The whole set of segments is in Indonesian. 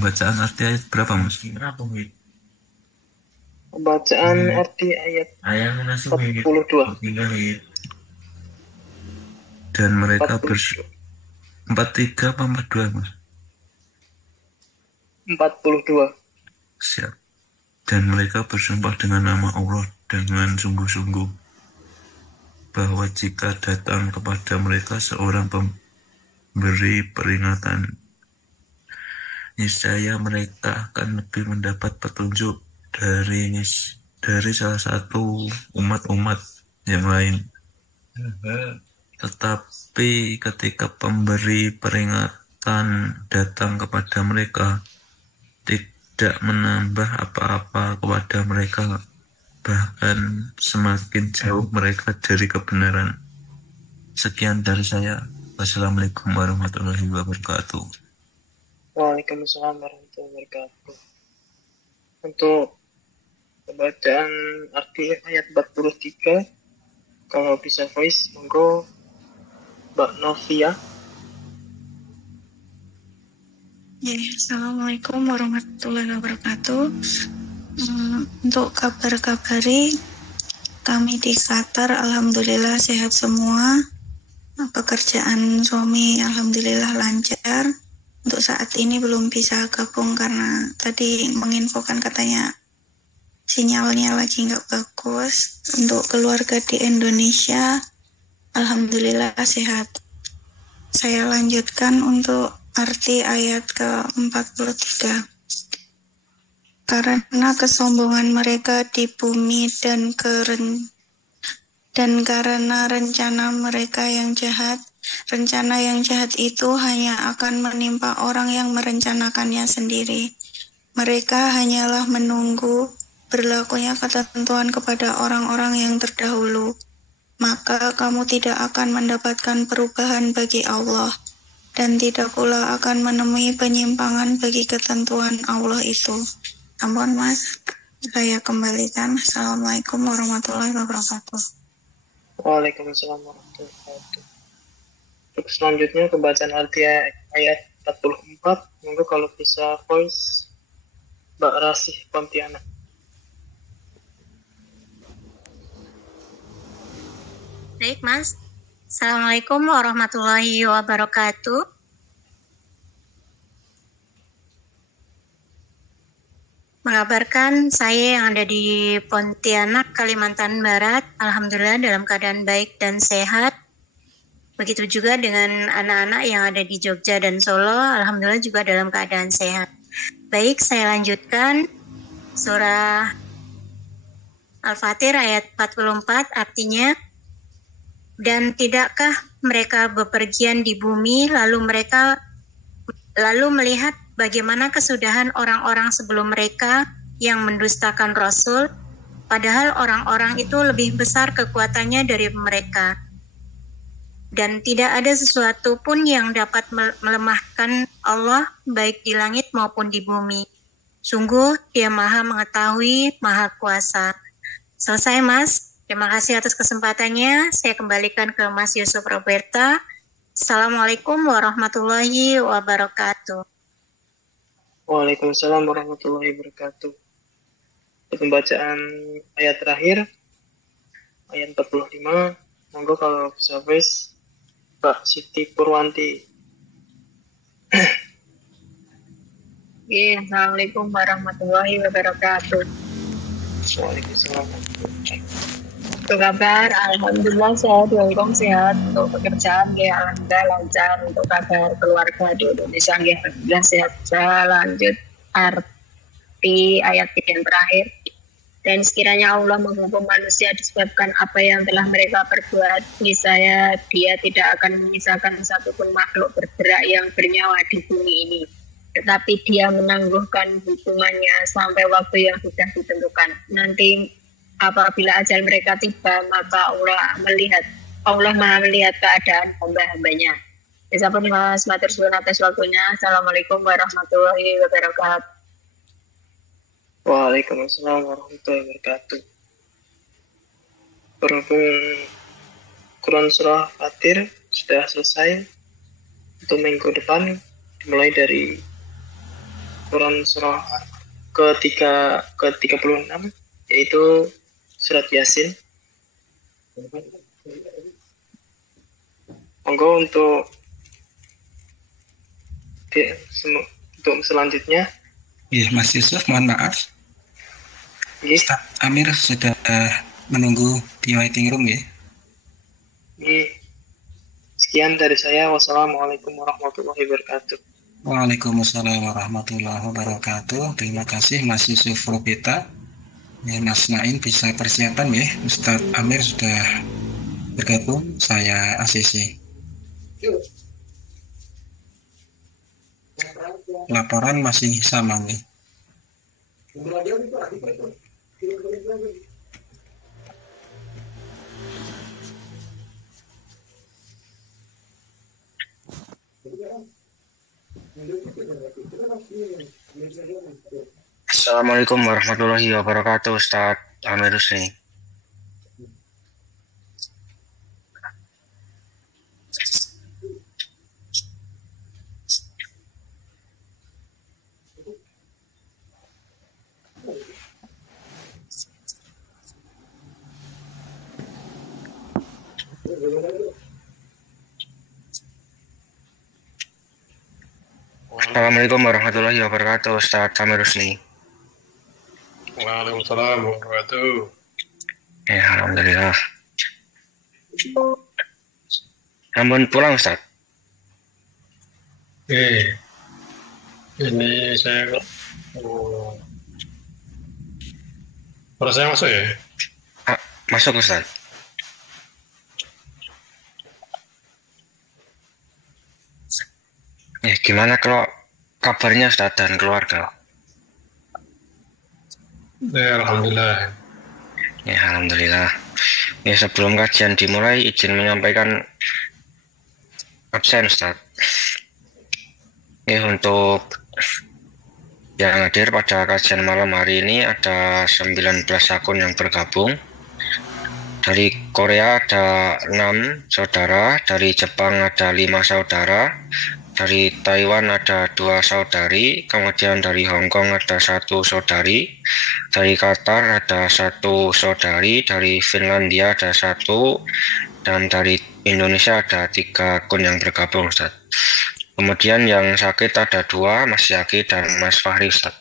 pembacaan arti ayat berapa, Mas? Pembacaan arti ayat 42. Dan mereka 42. 43 apa 42, Mas? 42. Siap. Dan mereka bersumpah dengan nama Allah dengan sungguh-sungguh bahwa jika datang kepada mereka seorang pemberi peringatan, niscaya mereka akan lebih mendapat petunjuk dari salah satu umat-umat yang lain. Tetapi ketika pemberi peringatan datang kepada mereka, tidak menambah apa-apa kepada mereka, bahkan semakin jauh mereka dari kebenaran. Sekian dari saya. Wassalamualaikum warahmatullahi wabarakatuh. Waalaikumsalam warahmatullahi wabarakatuh. Untuk pembacaan arti ayat 43, kalau bisa voice, monggo Mbak Novia. Ya, Assalamualaikum warahmatullahi wabarakatuh. Untuk kabar-kabari, kami di Qatar alhamdulillah sehat semua. Pekerjaan suami alhamdulillah lancar. Untuk saat ini belum bisa gabung karena tadi menginfokan katanya sinyalnya lagi nggak bagus. Untuk keluarga di Indonesia alhamdulillah sehat. Saya lanjutkan untuk arti ayat ke-43. Karena kesombongan mereka di bumi dan karena rencana mereka yang jahat, rencana yang jahat itu hanya akan menimpa orang yang merencanakannya sendiri. Mereka hanyalah menunggu berlakunya ketentuan kepada orang-orang yang terdahulu. Maka kamu tidak akan mendapatkan perubahan bagi Allah, dan tidak pula akan menemui penyimpangan bagi ketentuan Allah itu. Ampun Mas, saya kembalikan. Assalamualaikum warahmatullahi wabarakatuh. Waalaikumsalam warahmatullahi wabarakatuh. Untuk selanjutnya pembacaan arti ayat 44, monggo kalau bisa voice Mbak Rasih Pontianak. Baik Mas, Assalamualaikum warahmatullahi wabarakatuh. Mengabarkan saya yang ada di Pontianak, Kalimantan Barat, alhamdulillah dalam keadaan baik dan sehat. Begitu juga dengan anak-anak yang ada di Jogja dan Solo, alhamdulillah juga dalam keadaan sehat. Baik, saya lanjutkan surah Al-Fatir ayat 44, artinya, dan tidakkah mereka bepergian di bumi lalu melihat bagaimana kesudahan orang-orang sebelum mereka yang mendustakan Rasul, padahal orang-orang itu lebih besar kekuatannya dari mereka. Dan tidak ada sesuatu pun yang dapat melemahkan Allah baik di langit maupun di bumi. Sungguh Dia Maha Mengetahui, Maha Kuasa. Selesai Mas. Terima kasih atas kesempatannya. Saya kembalikan ke Mas Yusuf Roberta. Assalamualaikum warahmatullahi wabarakatuh. Waalaikumsalam warahmatullahi wabarakatuh. Untuk pembacaan ayat terakhir, ayat 45, monggo kalau bisa voice Mbak Siti Purwanti. Assalamualaikum warahmatullahi wabarakatuh. Waalaikumsalam. Untuk kabar, alhamdulillah sehat, welcome sehat. Untuk pekerjaan, ya alhamdulillah lancar. Untuk kabar keluarga di Indonesia, ya alhamdulillah sehat. Saya lanjut arti ayat yang terakhir. Dan sekiranya Allah menghukum manusia disebabkan apa yang telah mereka perbuat, niscaya Dia tidak akan menyisakan satupun makhluk bergerak yang bernyawa di bumi ini. Tetapi Dia menangguhkan hukumannya sampai waktu yang sudah ditentukan. Nanti apabila ajal mereka tiba, maka Allah Maha melihat keadaan hamba-hambanya. Bisapun Mas matur suwun atas waktunya. Assalamualaikum warahmatullahi wabarakatuh. Waalaikumsalam warahmatullahi wabarakatuh. Berhubung Quran Surah Fatir sudah selesai, untuk minggu depan dimulai dari Quran surah ke-36, yaitu surat Yasin. Monggo untuk selanjutnya. Iya, Mas Yusuf, mohon maaf. Iya. Ustaz Amir sudah menunggu di waiting room ya. Iya. Sekian dari saya. Wassalamualaikum warahmatullahi wabarakatuh. Waalaikumsalam warahmatullahi wabarakatuh. Terima kasih Mas Yusuf Robita. Ya, Mas Nain bisa persiapan ya. Ustaz Amir sudah bergabung. Saya ACC. Laporan masih sama nih. Assalamualaikum warahmatullahi wabarakatuh, Ustaz Amir Husni. Assalamualaikum warahmatullahi wabarakatuh, Ustaz Amir Husni. Waalaikumsalam warahmatullahi wabarakatuh. Ya, alhamdulillah. Ampun pulang, Ustaz. Ini saya suara saya masuk ya? Masuk, Ustaz. Ya, gimana kalau kabarnya Ustaz dan keluarga? Ya, alhamdulillah. Ya, alhamdulillah. Ya, sebelum kajian dimulai, izin menyampaikan absen, Ustaz. Ya, untuk yang hadir pada kajian malam hari ini ada 19 akun yang bergabung. Dari Korea ada 6 saudara, dari Jepang ada 5 saudara, dari Taiwan ada 2 saudari, kemudian dari Hong Kong ada 1 saudari, dari Qatar ada 1 saudari, dari Finlandia ada 1, dan dari Indonesia ada 3 akun yang bergabung, Ustaz. Kemudian yang sakit ada 2, Mas Yaki dan Mas Fahri, Ustaz.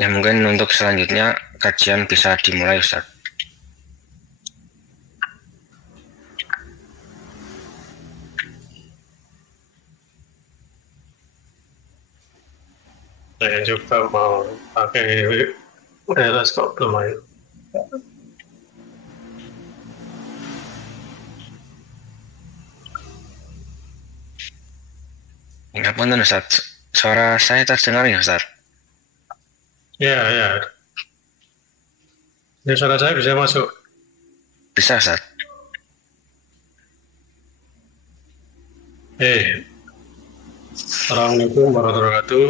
Ya, mungkin untuk selanjutnya kajian bisa dimulai, Ustaz. Saya juga mau pakai wireless kok belum ayo. Ya, punten, Ustaz. Suara saya terdengar ya, Ustaz? Ya. Ini suara saya bisa masuk? Bisa, Ustaz. Assalamualaikum warahmatullahi wabarakatuh.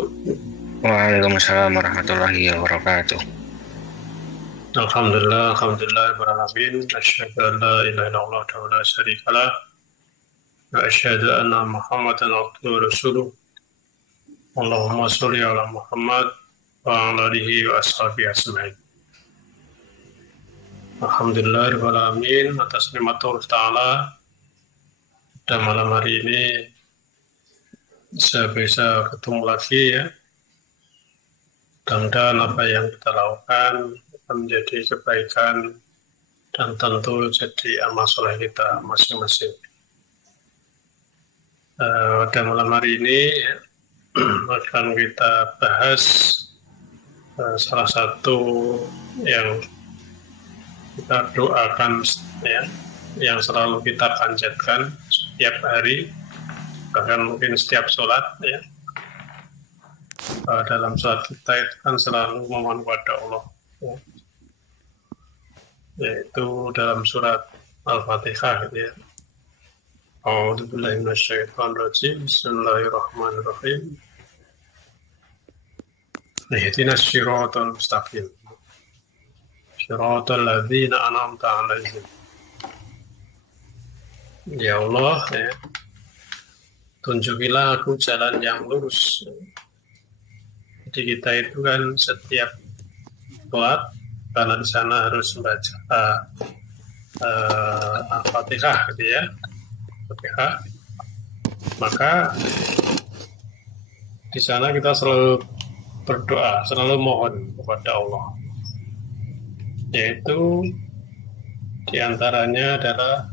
Waalaikumsalam warahmatullahi wabarakatuh. Alhamdulillah alamin. Asyhadu an la ilaha illallah wa la syarika lah. Wa asyhadu anna Muhammadan abduhu wa rasuluh. Allahumma sholli ala Muhammad wa ala alihi wa ashabihi ajmain. Alhamdulillah alamin, atas nikmat Allah Ta'ala pada malam hari ini saya bisa ketemu lagi ya. Mudah-mudahan apa yang kita lakukan akan menjadi kebaikan dan tentu jadi amal soleh kita masing-masing. Pada malam hari ini ya, akan kita bahas salah satu yang kita doakan ya, yang selalu kita panjatkan setiap hari, bahkan mungkin setiap sholat ya. Dalam sholat kita itu kan selalu memohon kepada Allah ya. Yaitu dalam surat Al-Fatihah ya. A'udzubillahi minasyaitonirrajim. Bismillahirrahmanirrahim. Ihdinas siratal mustaqim. Siratal ladzina an'amta 'alaihim. Ya Allah ya. Tunjukilah aku jalan yang lurus Jadi kita itu kan setiap sholat, karena di sana harus membaca Al-Fatihah gitu ya, Al-Fatihah, maka di sana kita selalu berdoa, selalu mohon kepada Allah, yaitu diantaranya adalah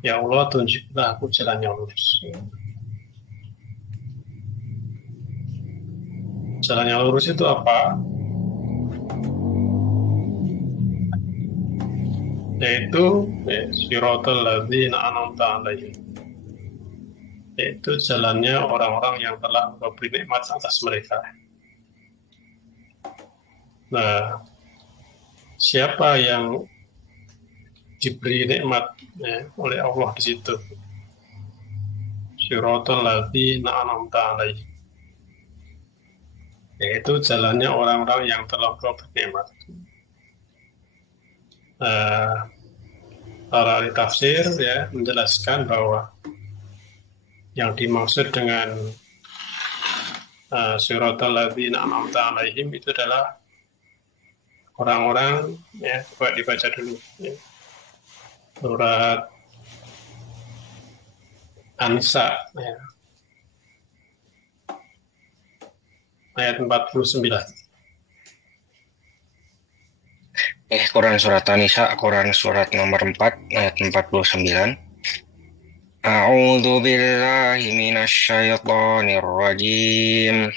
ya Allah, tunjuklah aku jalan yang lurus. Jalan yang lurus itu apa? Yaitu siratal ladzina an'amta 'alaihim, yaitu jalannya orang-orang yang telah memberi nikmat atas mereka. Nah, siapa yang diberi nikmat oleh Allah di situ? Siratal ladzina an'amta 'alaihim, yaitu jalannya orang-orang yang telah memberi nikmat. Para ahli tafsir ya menjelaskan bahwa yang dimaksud dengan siratal ladzina an'amta 'alaihim itu adalah orang-orang, ya, coba dibaca dulu ya. Surat An-Nisa ya, ayat 49. Quran surat An-Nisa, Quran surat nomor 4 ayat 49. A'udzu billahi minasyaitonir rajim.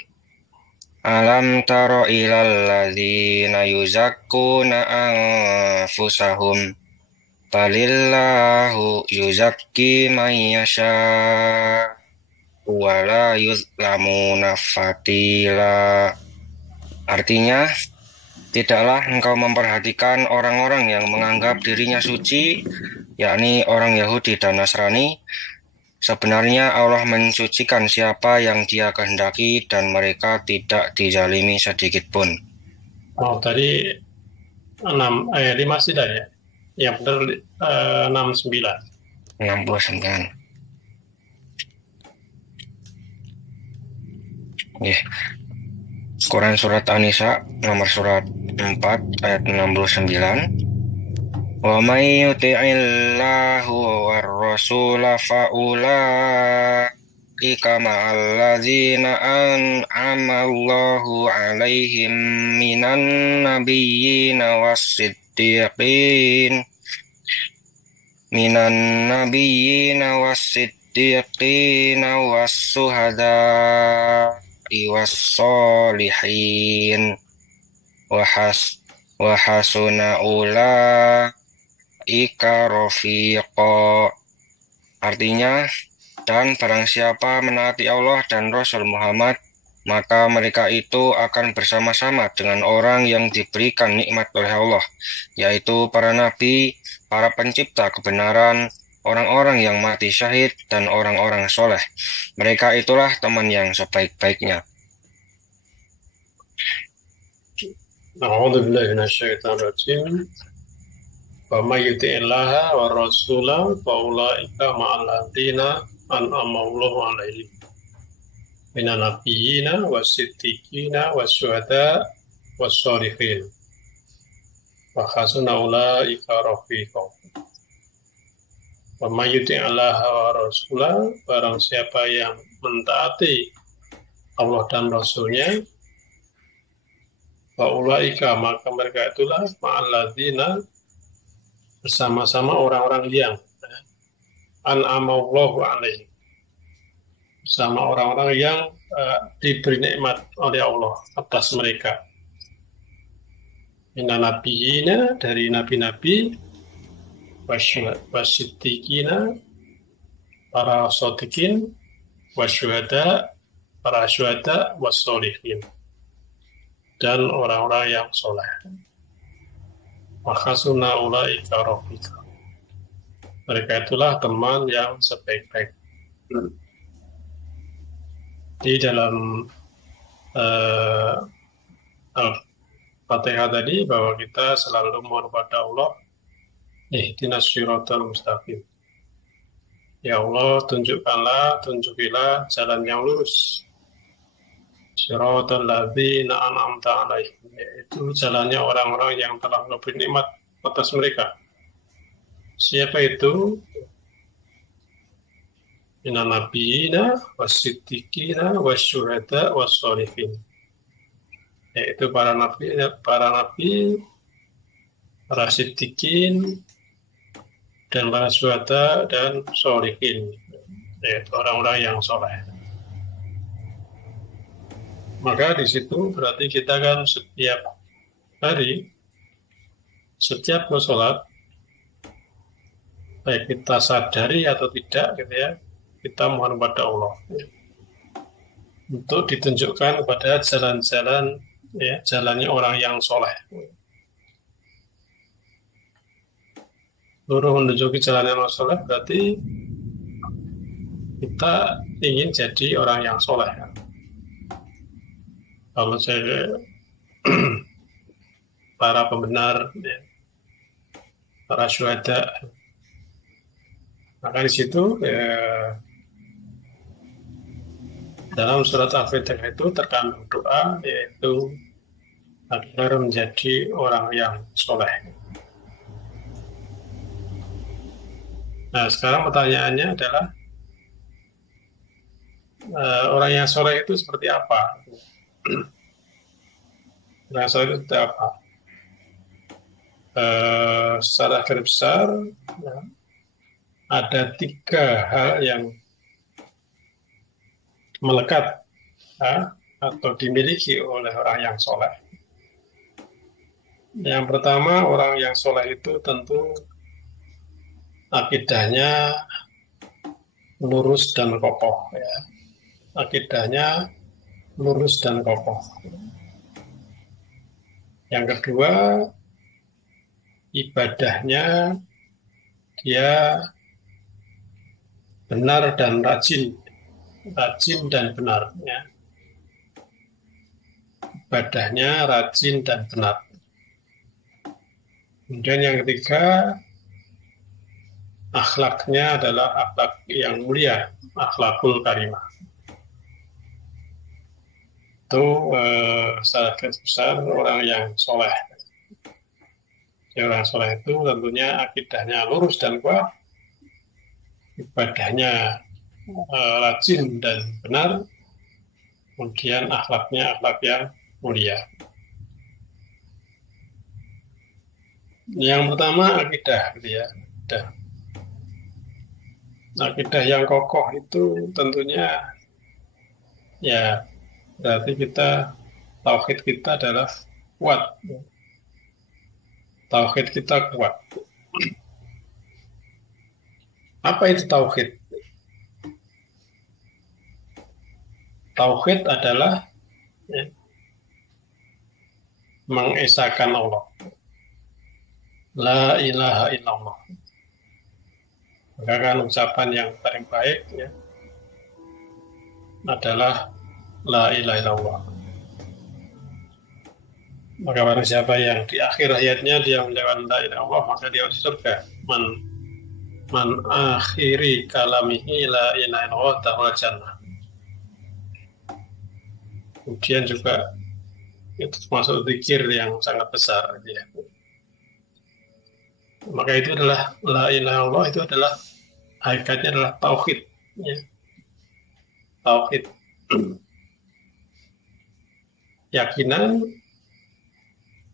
Alam tara ilal ladzina yuzakkuna anfusahum balillahu yuzakki man yasha wa la yuzlamuna fatila. Artinya, tidaklah engkau memperhatikan orang-orang yang menganggap dirinya suci, yakni orang Yahudi dan Nasrani. Sebenarnya Allah mensucikan siapa yang Dia kehendaki dan mereka tidak dizalimi sedikit pun. Oh, tadi 5 sudah ya? Yang benar 69. 69. Quran surat An-Nisa nomor surat 4 ayat 69. Wa may yuti'illahu war rasula fa ulaika ma'al ladzina an'ama Allahu 'alaihim minan nabiyyina was-siddiqina was-syuhada'i was-sholihin wa hasuna ulaika rafiqa. Artinya, dan barang siapa menaati Allah dan Rasul Muhammad, maka mereka itu akan bersama-sama dengan orang yang diberikan nikmat oleh Allah, yaitu para nabi, para pencipta kebenaran, orang-orang yang mati syahid, dan orang-orang soleh. Mereka itulah teman yang sebaik-baiknya. A'udzu billahi minasyaitonir rajim. Faman yuti'illaha war rasula fa ulaika ma'al ladzina an'ama Allahu 'alaihim minan nabiyyina was-siddiqina was-syuhada was-sholihin wa hasuna ulaika rafiqa. Faman yuti'illaha war rasula, barang siapa yang mentaati Allah dan Rasulnya, faulaika, maka mereka itulah ma'alladzina, bersama-sama orang-orang yang an'amallahu 'alaihim, bersama orang-orang yang diberi nikmat oleh Allah atas mereka. Minan nabiyina, dari nabi-nabi, wasyiddiqina, para shodiqin, wasyuhada, para syuhada, wassolihin, dan orang-orang yang soleh. Makasuna ulaika rafiqa, mereka itulah teman yang sebaik-baik. Di dalam Al-Fatihah tadi, bahwa kita selalu mohon kepada Allah, ihdinas siratal mustaqim, Ya Allah, tunjukilah jalan yang lurus. Shiratal ladzina an'amta alaihim, yaitu jalannya orang-orang yang telah memberi nikmat atas mereka. Siapa itu? Minan nabiyina wasiddiqina wasyuhada wassolihin, yaitu para nabi, para siddiqin, dan para syuhada dan sholihin, yaitu orang-orang yang soleh. Maka di situ berarti kita kan setiap hari, setiap mau sholat, baik kita sadari atau tidak, gitu ya, kita mohon kepada Allah untuk ditunjukkan kepada jalan-jalan, ya, jalannya orang yang soleh. Luruh menunjuki jalannya orang soleh berarti kita ingin jadi orang yang soleh. Kalau saya para pembenar, ya, para syuhada, maka di situ dalam surat Al-Fatihah itu terkandung doa, yaitu agar menjadi orang yang soleh. Nah, sekarang pertanyaannya adalah orang yang soleh itu seperti apa? Orang yang soleh itu seperti apa? Secara garis besar, ya, ada 3 hal yang melekat, ya, atau dimiliki oleh orang yang soleh. Yang pertama, orang yang soleh itu tentu akidahnya lurus dan kokoh, ya. Akidahnya lurus dan kokoh. Yang kedua, ibadahnya dia benar dan rajin dan benar, ya. Ibadahnya rajin dan benar. Kemudian yang ketiga, akhlaknya adalah akhlak yang mulia, akhlakul karimah. Itu secara garis besar orang yang soleh. Orang soleh itu tentunya akidahnya lurus dan kuat, ibadahnya rajin dan benar, kemudian akhlaknya akhlak yang mulia. Yang pertama akidah, gitu ya. Akidah yang kokoh itu tentunya, ya, berarti tauhid kita adalah kuat. Tauhid kita kuat. Apa itu tauhid? Tauhid adalah, ya, mengesahkan Allah. La ilaha illallah. Maka kan ucapan yang paling baik, ya, adalah la ilaha illallah. Maka barang siapa yang di akhir hayatnya dia mengucapkan la ilaha illallah, maka dia masuk surga. Man akhiri kalamihi la ilaha illallah dahul jannah. Kemudian juga itu termasuk zikir yang sangat besar, ya. Maka itu adalah la ilaha illallah, itu adalah hakikatnya adalah tauhid, ya. Tauhid, yakinan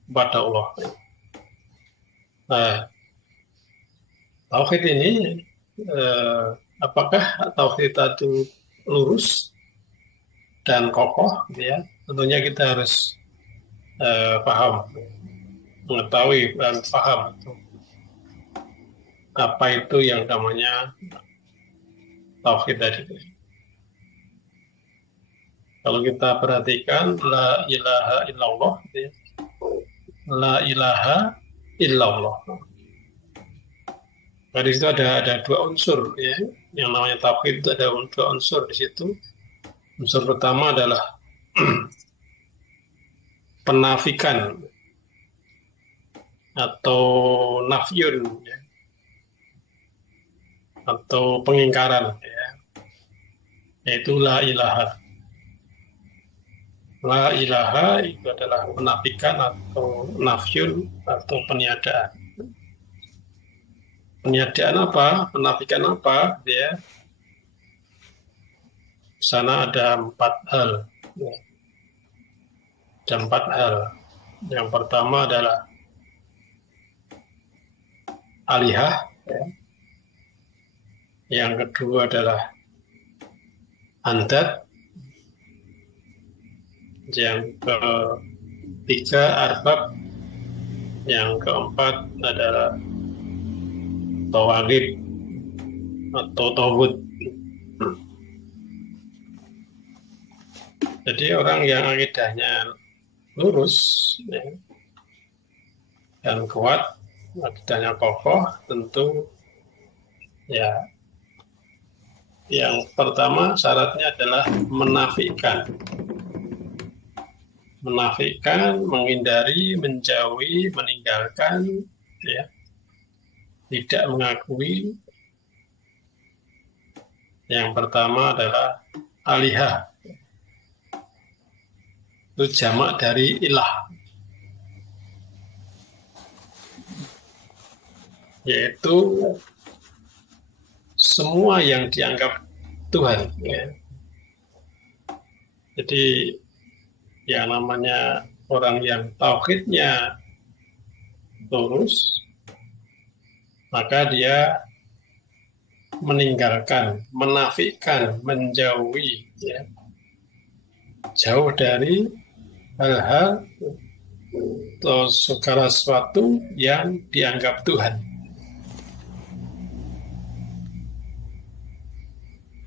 kepada Allah. Nah, tauhid ini apakah tauhid itu lurus dan kokoh, ya? Tentunya kita harus paham, mengetahui dan paham apa itu yang namanya tauhid tadi. Kalau kita perhatikan la ilaha illallah, ya. La ilaha illallah. Nah, di situ ada 2 unsur, ya. Yang namanya tauhid itu ada 2 unsur di situ. Unsur pertama adalah penafikan atau nafyun, ya. atau pengingkaran, ya, yaitu la ilaha. La ilaha itu adalah menafikan atau nafyun atau peniadaan. Peniadaan apa? Menafikan apa? Ya. Di sana ada 4 hal. Ya. Ada 4 hal. Yang pertama adalah alihah. Ya. Yang kedua adalah andad. Yang ketiga arbab. Yang keempat adalah tawagib atau tawud. Jadi orang yang akidahnya lurus, ya, dan kuat, akidahnya kokoh, tentu ya yang pertama syaratnya adalah menafikan, menghindari, menjauhi, meninggalkan, ya, tidak mengakui. Yang pertama adalah alihah. Itu jamak dari ilah, yaitu semua yang dianggap Tuhan. Ya. Jadi yang namanya orang yang tauhidnya lurus, maka dia meninggalkan, menafikan, menjauhi, ya, jauh dari hal-hal atau segala sesuatu yang dianggap Tuhan.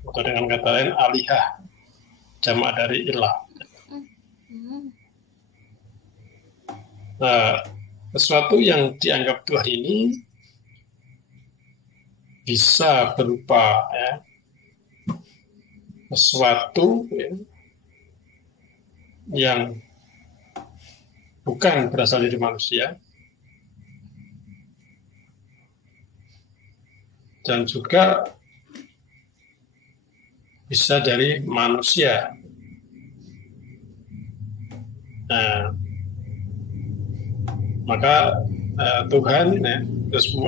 Atau dengan kata lain alihah, jamak dari ilah. Nah, sesuatu yang dianggap Tuhan ini bisa berupa, ya, sesuatu, ya, yang bukan berasal dari manusia, dan juga bisa dari manusia. Nah, maka Tuhan, ya,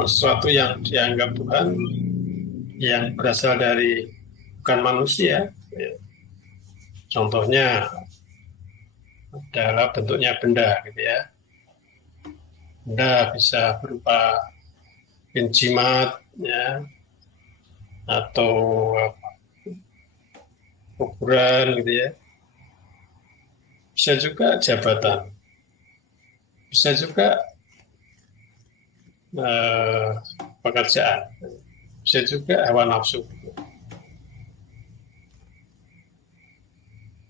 sesuatu yang dianggap Tuhan yang berasal dari bukan manusia, ya. Contohnya adalah bentuknya benda, gitu ya. Benda bisa berupa penjimat, ya, atau ukuran, gitu ya. Bisa juga jabatan, bisa juga pekerjaan, bisa juga hawa nafsu.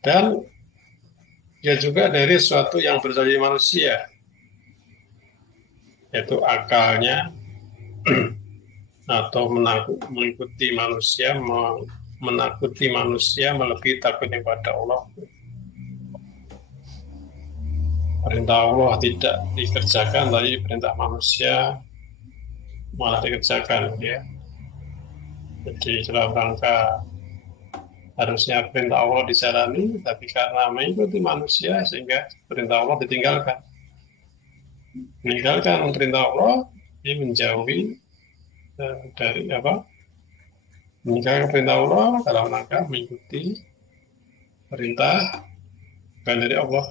Dan ya juga dari sesuatu yang berasal dari manusia, yaitu akalnya, atau mengikuti manusia, menakuti manusia melebihi takutnya kepada Allah. Perintah Allah tidak dikerjakan, tapi perintah manusia malah dikerjakan, ya. Jadi dalam rangka harusnya perintah Allah dijalani, tapi karena mengikuti manusia sehingga perintah Allah ditinggalkan. Meninggalkan perintah Allah, ini menjauhi dari apa? Meninggalkan perintah Allah dalam rangka mengikuti perintah bukan dari Allah.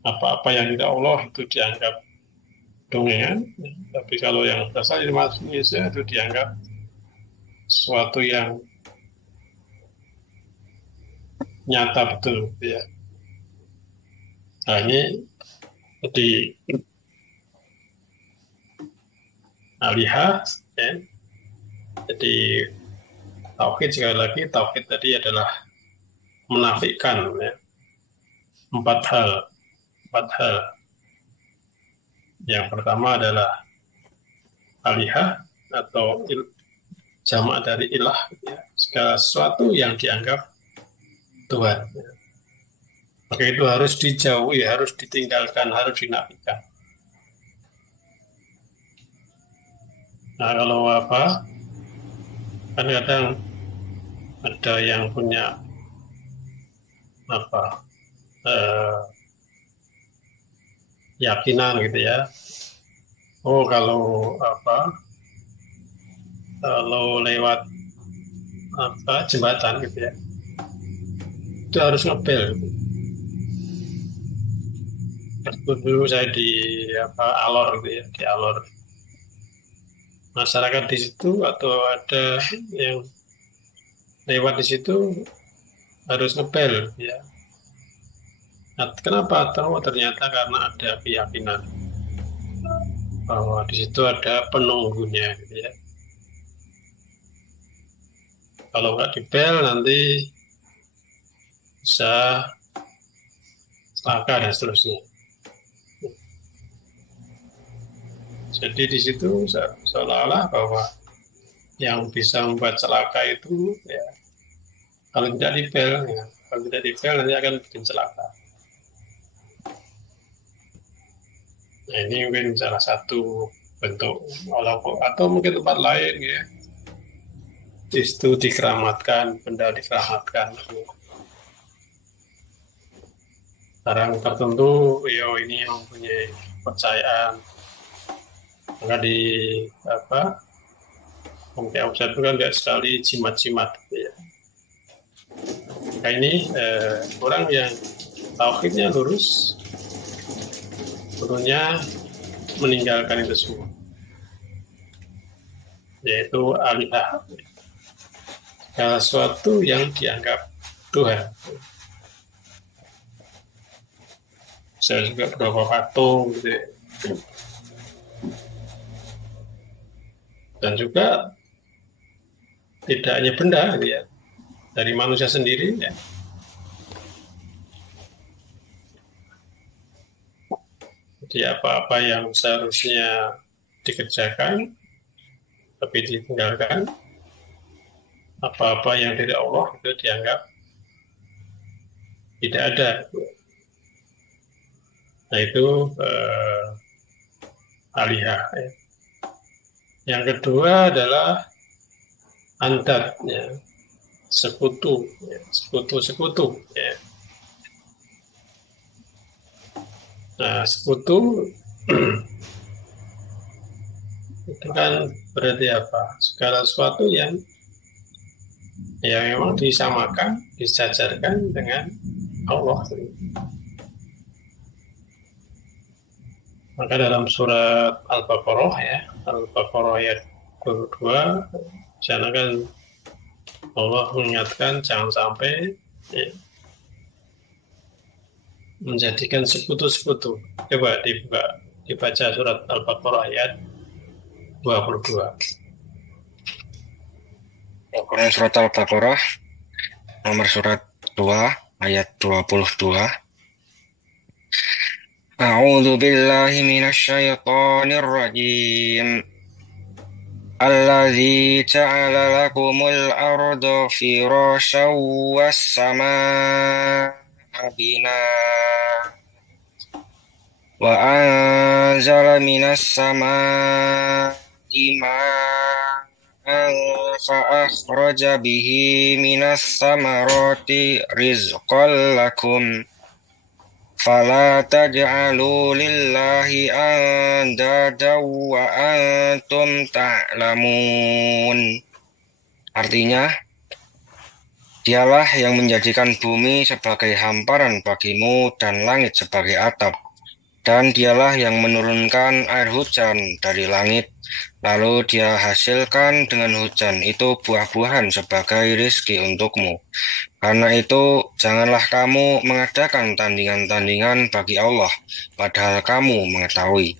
Apa-apa yang tidak Allah itu dianggap dongengan, tapi kalau yang berasal dari manusia itu dianggap sesuatu yang nyata betul, ya. Nah, ini jadi alihah, ya. Jadi tauhid, sekali lagi tauhid tadi adalah menafikan, ya, 4 hal. Yang pertama adalah alihah atau jamak dari ilah, ya, segala sesuatu yang dianggap Tuhan, ya. maka itu harus dijauhi, harus ditinggalkan, harus dinafikan. Nah, kalau apa, kan kadang ada yang punya apa, keyakinan gitu ya. Oh, kalau apa, kalau lewat apa jembatan gitu ya, itu harus ngebel. Waktu dulu saya di apa Alor gitu ya, di Alor. Masyarakat di situ atau ada yang lewat di situ harus ngebel ya. Nah, kenapa? Tahu ternyata karena ada keyakinan bahwa di situ ada penunggunya gitu ya. Kalau nggak dibel nanti bisa celaka dan seterusnya. Jadi di situ seolah-olah bahwa yang bisa membuat celaka itu ya kalau tidak dibel, ya, kalau tidak dibel nanti akan bikin celaka. Nah, ini mungkin salah satu bentuk atau mungkin tempat lain ya. Di situ dikeramatkan, benda dikeramatkan. Barang tertentu, ya ini yang punya kepercayaan. Maka di apa? Mungkin saya itu kan lihat sekali jimat-jimat. Ya. Nah ini orang yang tauhidnya lurus, turunnya meninggalkan itu semua, yaitu alihah, segala sesuatu yang dianggap Tuhan. Saya juga beberapa patung gitu ya. Dan juga tidak hanya benda gitu ya, dari manusia sendiri ya. Jadi apa-apa yang seharusnya dikerjakan tapi ditinggalkan, apa-apa yang dari Allah itu dianggap tidak ada. Nah itu alihah ya. Yang kedua adalah andad ya. Sekutu ya. Sekutu ya. Nah, sekutu itu kan berarti apa? Segala sesuatu yang memang disamakan, disejajarkan dengan Allah. Maka dalam surat Al-Baqarah ya, Al-Baqarah ayat 22, sana kan Allah mengingatkan jangan sampai ya, menjadikan sekutu-sekutu. Coba dibaca surat Al-Baqarah ayat 22. Surat Al-Baqarah nomor surat 2 ayat 22. A'udzu billahi minasyaitonir rajim. Allazi ja'ala lakumul arda firasyan was samaa'a binaa wa anzala minas samaa'i ma'an fa akhraja bihi minas samarati rizqan lakum fala taj'alu lillahi andada wa antum ta'lamun. Artinya, dialah yang menjadikan bumi sebagai hamparan bagimu dan langit sebagai atap. Dan dialah yang menurunkan air hujan dari langit, lalu dia hasilkan dengan hujan itu buah-buahan sebagai rezeki untukmu. Karena itu, janganlah kamu mengadakan tandingan-tandingan bagi Allah, padahal kamu mengetahui.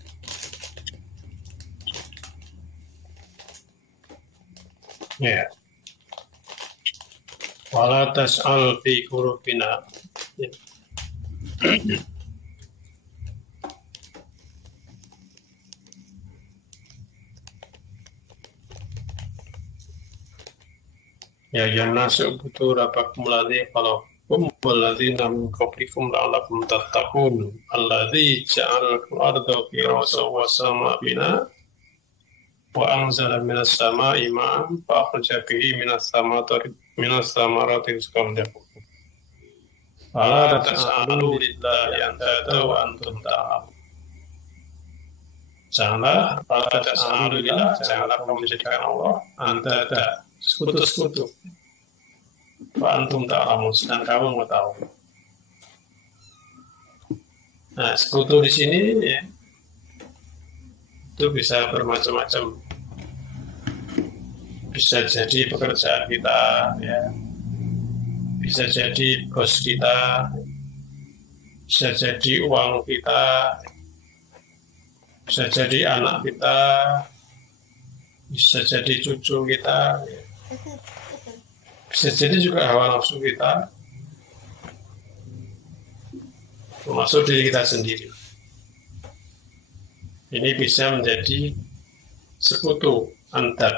Ya. Wala tas'al fi qulubina. Ya jangan nasuk butuh rapakum ladzi kalau walladzina min qablikum la'allakum tattaqun alladzi ja'alakum arda firasyan was samaa binaa wa anzala minas samaa'i ma'an fa akhraja bihi minas samarati rizqan lakum fala tas'alu lillahi andada wa antum ta'lamun. Janganlah janganlah kamu menjadikan Allah andada, sekutu-sekutu. Wa antum ta'lamun, sedang kamu mau tahu. Nah, sekutu di sini ya, itu bisa bermacam-macam. Bisa jadi pekerjaan kita, ya. Bisa jadi bos kita, bisa jadi uang kita, bisa jadi anak kita, bisa jadi cucu kita, ya. Bisa jadi juga hawa nafsu kita, termasuk diri kita sendiri. Ini bisa menjadi sekutu andad.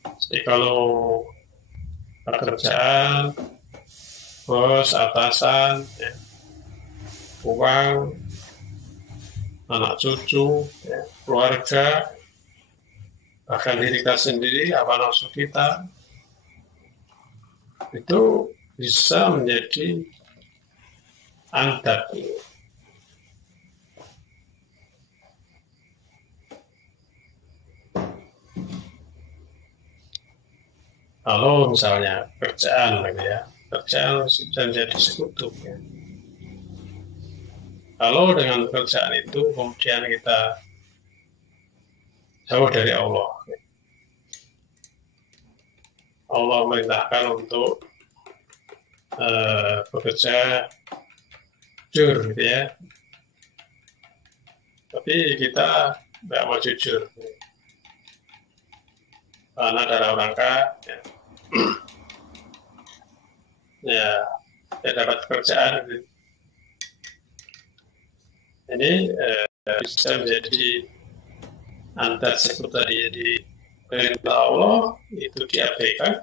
Jadi kalau pekerjaan, bos, atasan, ya, uang, anak cucu, ya, keluarga, bahkan diri kita sendiri, hawa nafsu kita, itu bisa menjadi andad. Kalau misalnya kerjaan, ya, kerjaan sudah menjadi sekutu. Ya. Kalau dengan pekerjaan itu kemudian kita jauh dari Allah, ya. Allah merintahkan untuk bekerja jujur, gitu ya. Tapi kita nggak mau jujur, karena dalam rangka ya dapat pekerjaan. Gitu. Ini bisa menjadi andad seperti tadi, jadi perintah Allah itu diabaikan,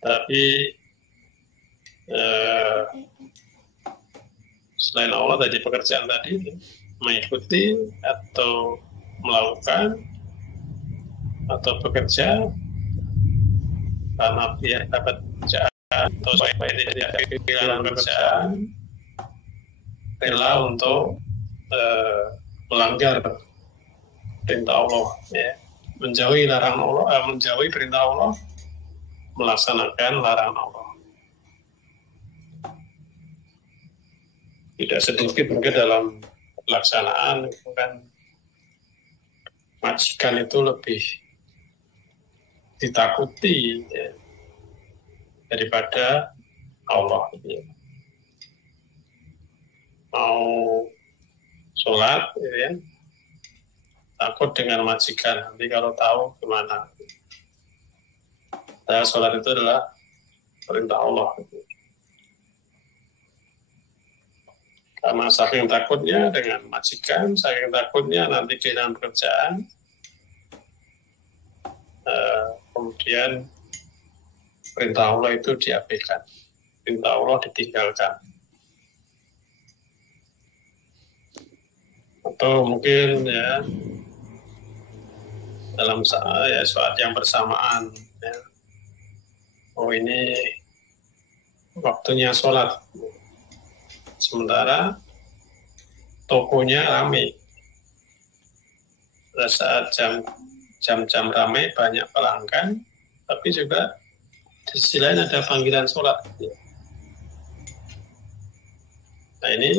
tapi selain Allah tadi pekerjaan tadi mengikuti atau melakukan atau bekerja karena dia dapat pekerjaan atau supaya tidak kehilangan pekerjaan, rela untuk melanggar perintah Allah, ya. Menjauhi larangan Allah, menjauhi perintah Allah, melaksanakan larangan Allah. Tidak sedikit mungkin dalam pelaksanaan, kan majikan itu lebih ditakuti, ya, daripada Allah. Ya. Mau sholat, ya, takut dengan majikan. Nanti kalau tahu gimana. Nah, sholat itu adalah perintah Allah. Karena saking takutnya dengan majikan, saking takutnya nanti kehilangan pekerjaan, kemudian perintah Allah itu diabaikan, perintah Allah ditinggalkan. Atau mungkin ya dalam saat yang bersamaan, ya, oh ini waktunya sholat, sementara tokonya ramai. Pada saat jam-jam ramai, banyak pelanggan, tapi juga di sisi lain ada panggilan sholat. Nah ini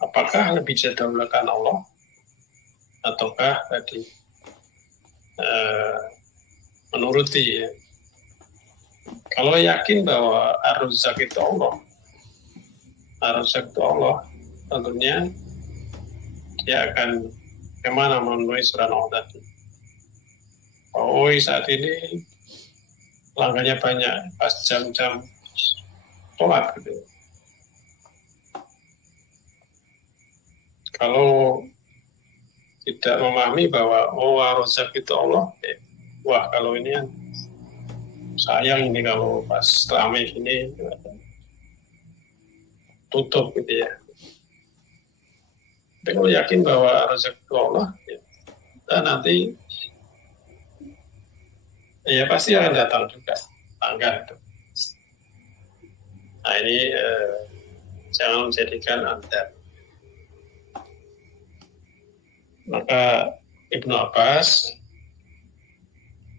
apakah lebih didahulukan Allah ataukah tadi menuruti, ya. Kalau yakin bahwa Ar-Razzaq itu Allah, Ar-Razzaq itu Allah, tentunya dia akan kemana memenuhi surah Allah tadi. Oh, saat ini pelanggannya banyak pas jam-jam sholat, gitu. Kalau tidak memahami bahwa Ar-Razzaq itu Allah, wah kalau ini sayang ini kalau pas ramai gini tutup gitu ya. Tapi kalau yakin bahwa rezeki Allah, ya, dan nanti ya pasti akan datang juga tangga itu. Nah ini jangan menjadikan andal. Maka Ibnu Abbas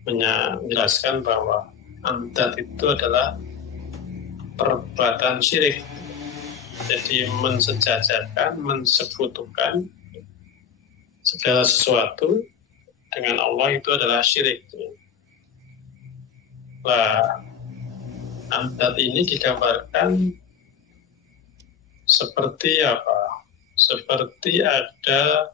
menjelaskan bahwa andal itu adalah perbuatan syirik. Jadi mensejajarkan, mensekutukan segala sesuatu dengan Allah itu adalah syirik. Nah, andal ini digambarkan seperti apa? Seperti ada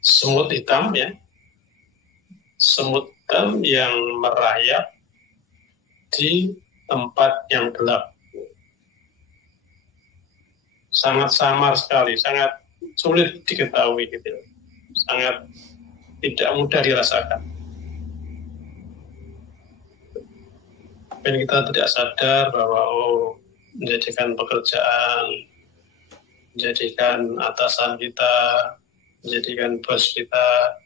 semut hitam ya, semut hitam yang merayap di tempat yang gelap. Sangat samar sekali, sangat sulit diketahui gitu. Sangat tidak mudah dirasakan. Dan kita tidak sadar bahwa menjadikan pekerjaan, menjadikan atasan kita, menjadikan bos kita,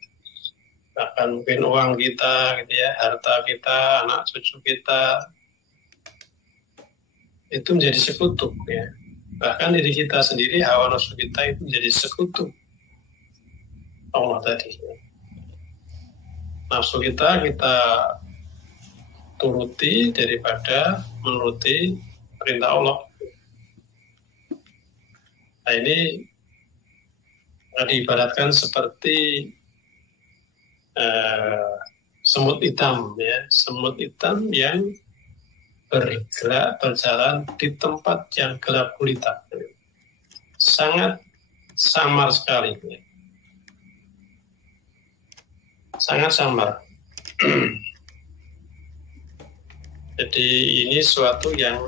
bahkan mungkin uang kita, gitu ya, harta kita, anak cucu kita, itu menjadi sekutu. Ya. Bahkan diri kita sendiri, hawa nafsu kita itu menjadi sekutu Allah tadi. Nafsu kita turuti daripada menuruti perintah Allah. Nah ini diibaratkan seperti semut hitam ya, semut hitam yang bergerak berjalan di tempat yang gelap gulita, sangat samar sekali, ya. Sangat samar. Jadi ini suatu yang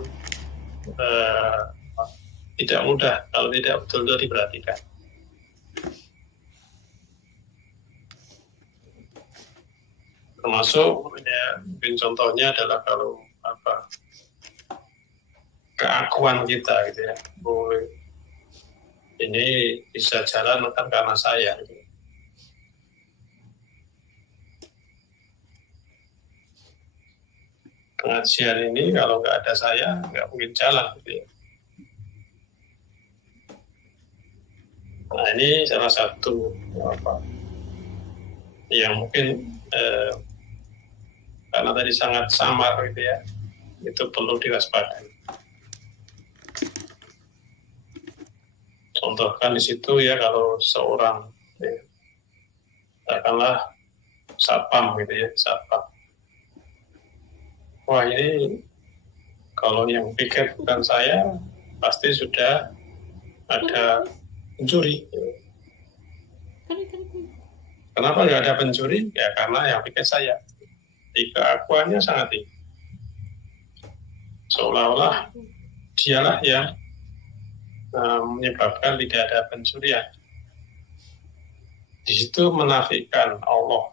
tidak mudah kalau tidak betul-betul diperhatikan. Termasuk ya, mungkin contohnya adalah kalau keakuan kita gitu ya. Ini bisa jalan kan karena saya. Gitu. Pengajian ini kalau nggak ada saya nggak mungkin jalan gitu ya. Nah ini salah satu yang mungkin karena tadi sangat samar gitu ya, itu perlu diwaspadai. Contohkan di situ ya kalau seorang katakanlah satpam gitu ya, satpam. Wah ini kalau yang pikir bukan saya pasti sudah ada pencuri. Kenapa nggak ada pencuri? Ya karena yang pikir saya. Keakuannya sangat tinggi. Seolah-olah dialah yang menyebabkan tidak ada pencurian. Di situ menafikan Allah.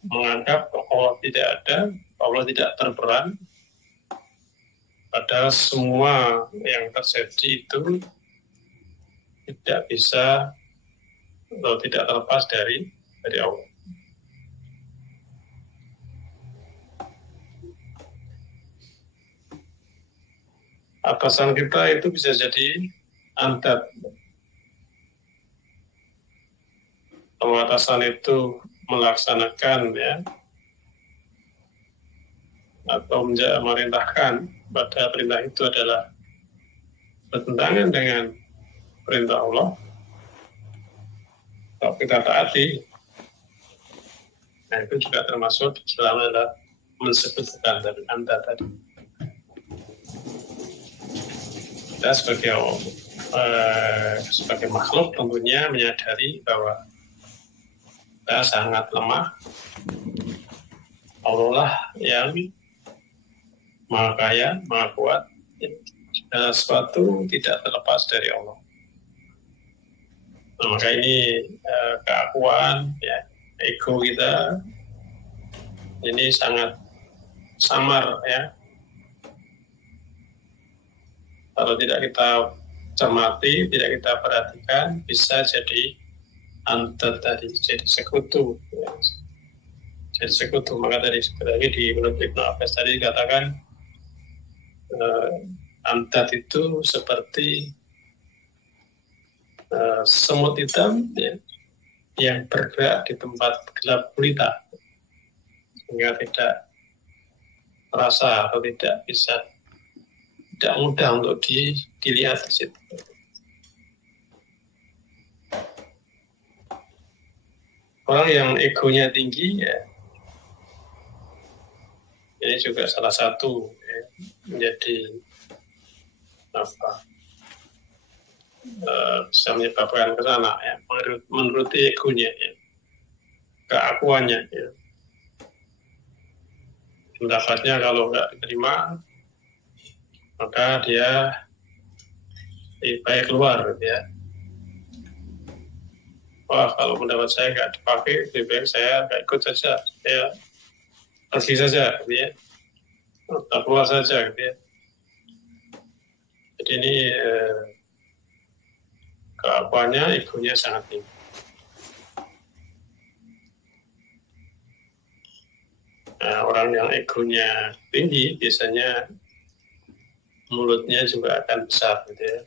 Menganggap Allah tidak ada, Allah tidak berperan, padahal semua yang terjadi itu tidak bisa atau tidak terlepas dari Allah. Atasan kita itu bisa jadi andal. Kalau atasan itu melaksanakan ya atau memerintahkan pada perintah itu adalah bertentangan dengan perintah Allah, kalau kita taati, nah itu juga termasuk dalam adalah mensekutukan dari anda tadi. Kita sebagai makhluk tentunya menyadari bahwa kita sangat lemah. Allah lah yang maha kaya, maha kuat. Segala sesuatu tidak terlepas dari Allah. Nah, maka ini keakuan, ya, ego kita ini sangat samar, ya. Kalau tidak kita cermati, tidak kita perhatikan, bisa jadi antet tadi, jadi sekutu, ya. Jadi sekutu. Maka tadi sebenarnya di menurut Ibnu Abbas tadi dikatakan antet itu seperti semut hitam, ya, yang bergerak di tempat gelap gulita, sehingga tidak terasa atau tidak mudah untuk dilihat di situ. Orang yang egonya tinggi, ya, ini juga salah satu, ya, menjadi bisa menyebabkan ke sana, ya, menuruti egonya, ya, keakuannya, ya. Pendapatnya kalau nggak diterima, maka dia lebih baik keluar, ya. Wah, kalau pendapat saya nggak dipakai, lebih baik saya nggak ikut saja, saya pergi saja, gitu ya. Tak keluar saja, gitu ya. Jadi ini keakuannya, egonya sangat tinggi. Nah, orang yang egonya tinggi biasanya mulutnya juga akan besar, gitu ya.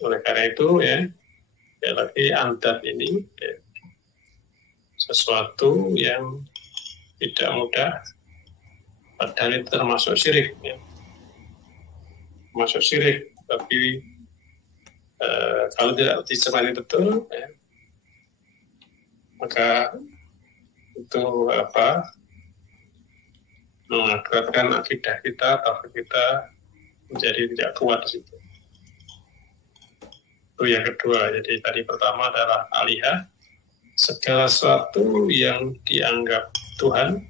Oleh karena itu, ya, sekali lagi andat ini, ya, sesuatu yang tidak mudah, padahal itu termasuk syirik, ya. Termasuk syirik, tapi kalau tidak dicermati betul, ya, maka itu mengakibatkan akidah kita, tauhid kita menjadi tidak kuat di situ. Itu yang kedua. Jadi tadi pertama adalah alihah, segala sesuatu yang dianggap Tuhan.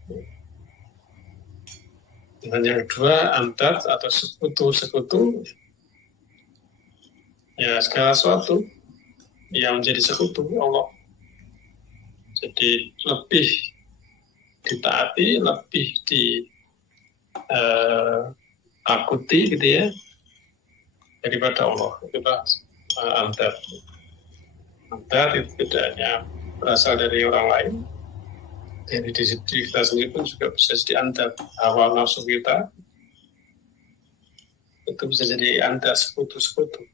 Dan yang kedua, antat atau sekutu-sekutu. Ya, segala sesuatu yang menjadi sekutu Allah. Jadi lebih ditaati, lebih ditakuti, gitu ya, daripada Allah. Itulah antat. Antat itu tidak hanya berasal dari orang lain, jadi di kita sendiri pun juga bisa jadi antat. Hawa nafsu kita itu bisa jadi antat, sekutu-sekutu.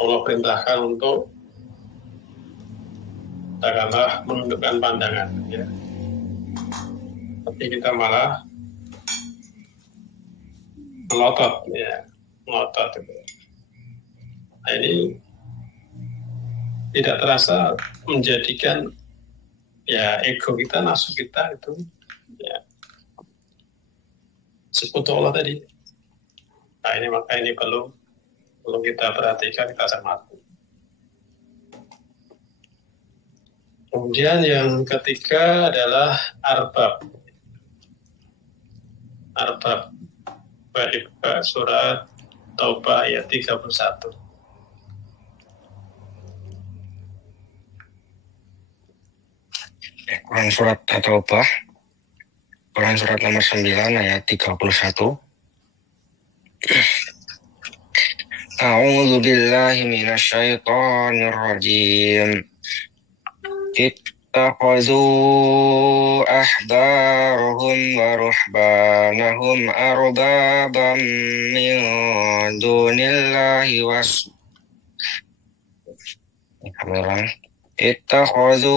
Allah perintahkan untuk katakanlah menundukkan pandangan, ya. Tapi kita malah melotot, ya, melotot itu. Nah, ini tidak terasa menjadikan, ya, ego kita, nafsu kita itu, ya, sekutu Allah tadi. Nah, ini maka ini perlu kita perhatikan, kita cermati. Kemudian yang ketiga adalah arbab. Arbab. Baik, surat Taubah ayat 31. Quran surat Taubah, Quran surat nomor 9 ayat 31. A'udzu billahi minasyaitonir rajim. Ittakhadhu ahbarahum wa ruhbanahum arbaban min dunillahi Ittakhadhu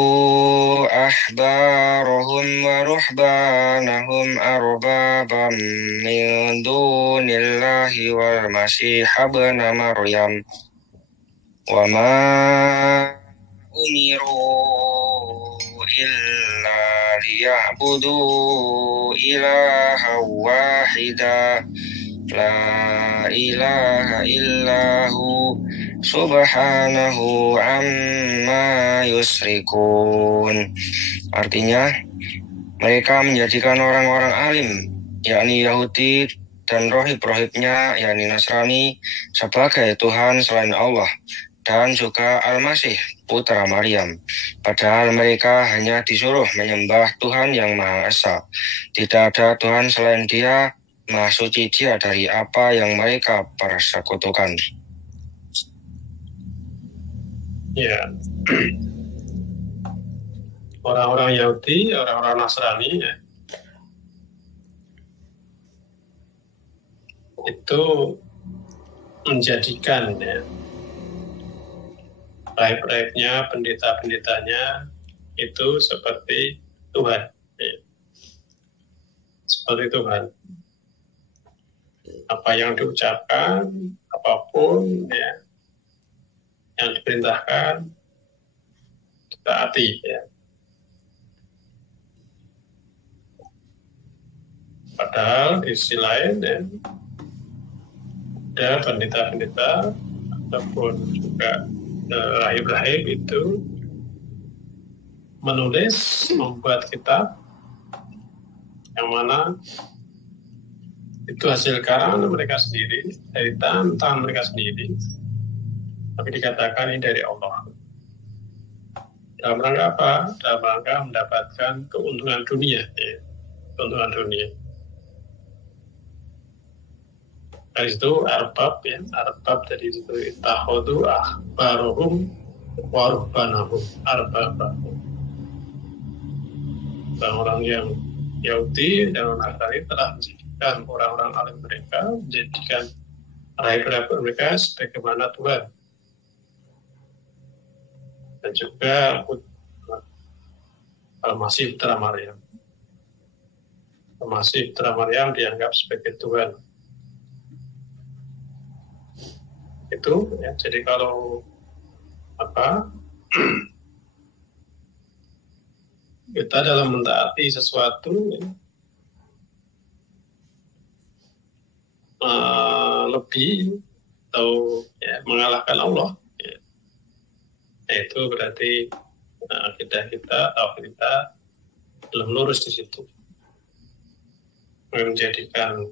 ahbarahum wa ruhbanahum arbaban min dunillahi wal masih ibn Maryam wa ma umiru illa liya'budu ilaha wahida la ilaha illahu subhanahu amma yusrikun. Artinya, mereka menjadikan orang-orang alim, yakni Yahudi dan rohib-rohibnya yakni Nasrani sebagai Tuhan selain Allah, dan juga Al-Masih putra Maryam, padahal mereka hanya disuruh menyembah Tuhan yang Maha Esa. Tidak ada Tuhan selain Dia, Maha Suci Dia dari apa yang mereka persekutukan. Ya, orang-orang Yahudi, orang-orang Nasrani, ya, itu menjadikan ya, raib-raibnya, pendeta-pendetanya itu seperti Tuhan, ya. Seperti Tuhan. Apa yang diucapkan, apapun ya, yang diperintahkan, taati ya. Padahal di sisi lain ya, ada pendeta-pendeta ataupun juga rahib-rahib itu menulis, membuat kitab yang mana itu hasil karangan mereka sendiri, dari tangan mereka sendiri, tapi dikatakan ini dari Allah. Dalam rangka apa? Dalam rangka mendapatkan keuntungan dunia, ya. Keuntungan dunia. Dari situ arbab, ya, arbab dari situ tahodu ahbaruhum waruhbanahum arbabahum. Orang-orang yang Yahudi dan orang Nasrani telah menjadikan orang-orang alim mereka, menjadikan rahib-rahib mereka sebagaimana Tuhan. Dan juga Al-Masih putra Maryam. Al-Masih putra Maryam dianggap sebagai Tuhan. Itu ya, jadi kalau kita dalam mentaati sesuatu ya, lebih atau ya, mengalahkan Allah ya, itu berarti kita atau kita belum lurus di situ, menjadikan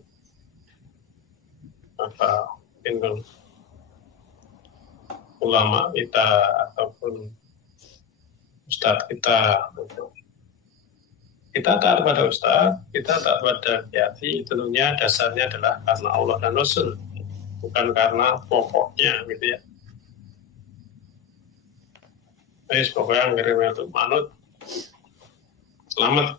ulama kita ataupun ustadz kita taat pada ustadz, kita taat pada kiai, tentunya dasarnya adalah karena Allah dan Rasul, bukan karena pokoknya gitu ya. Pokoknya ngirim untuk manut selamat.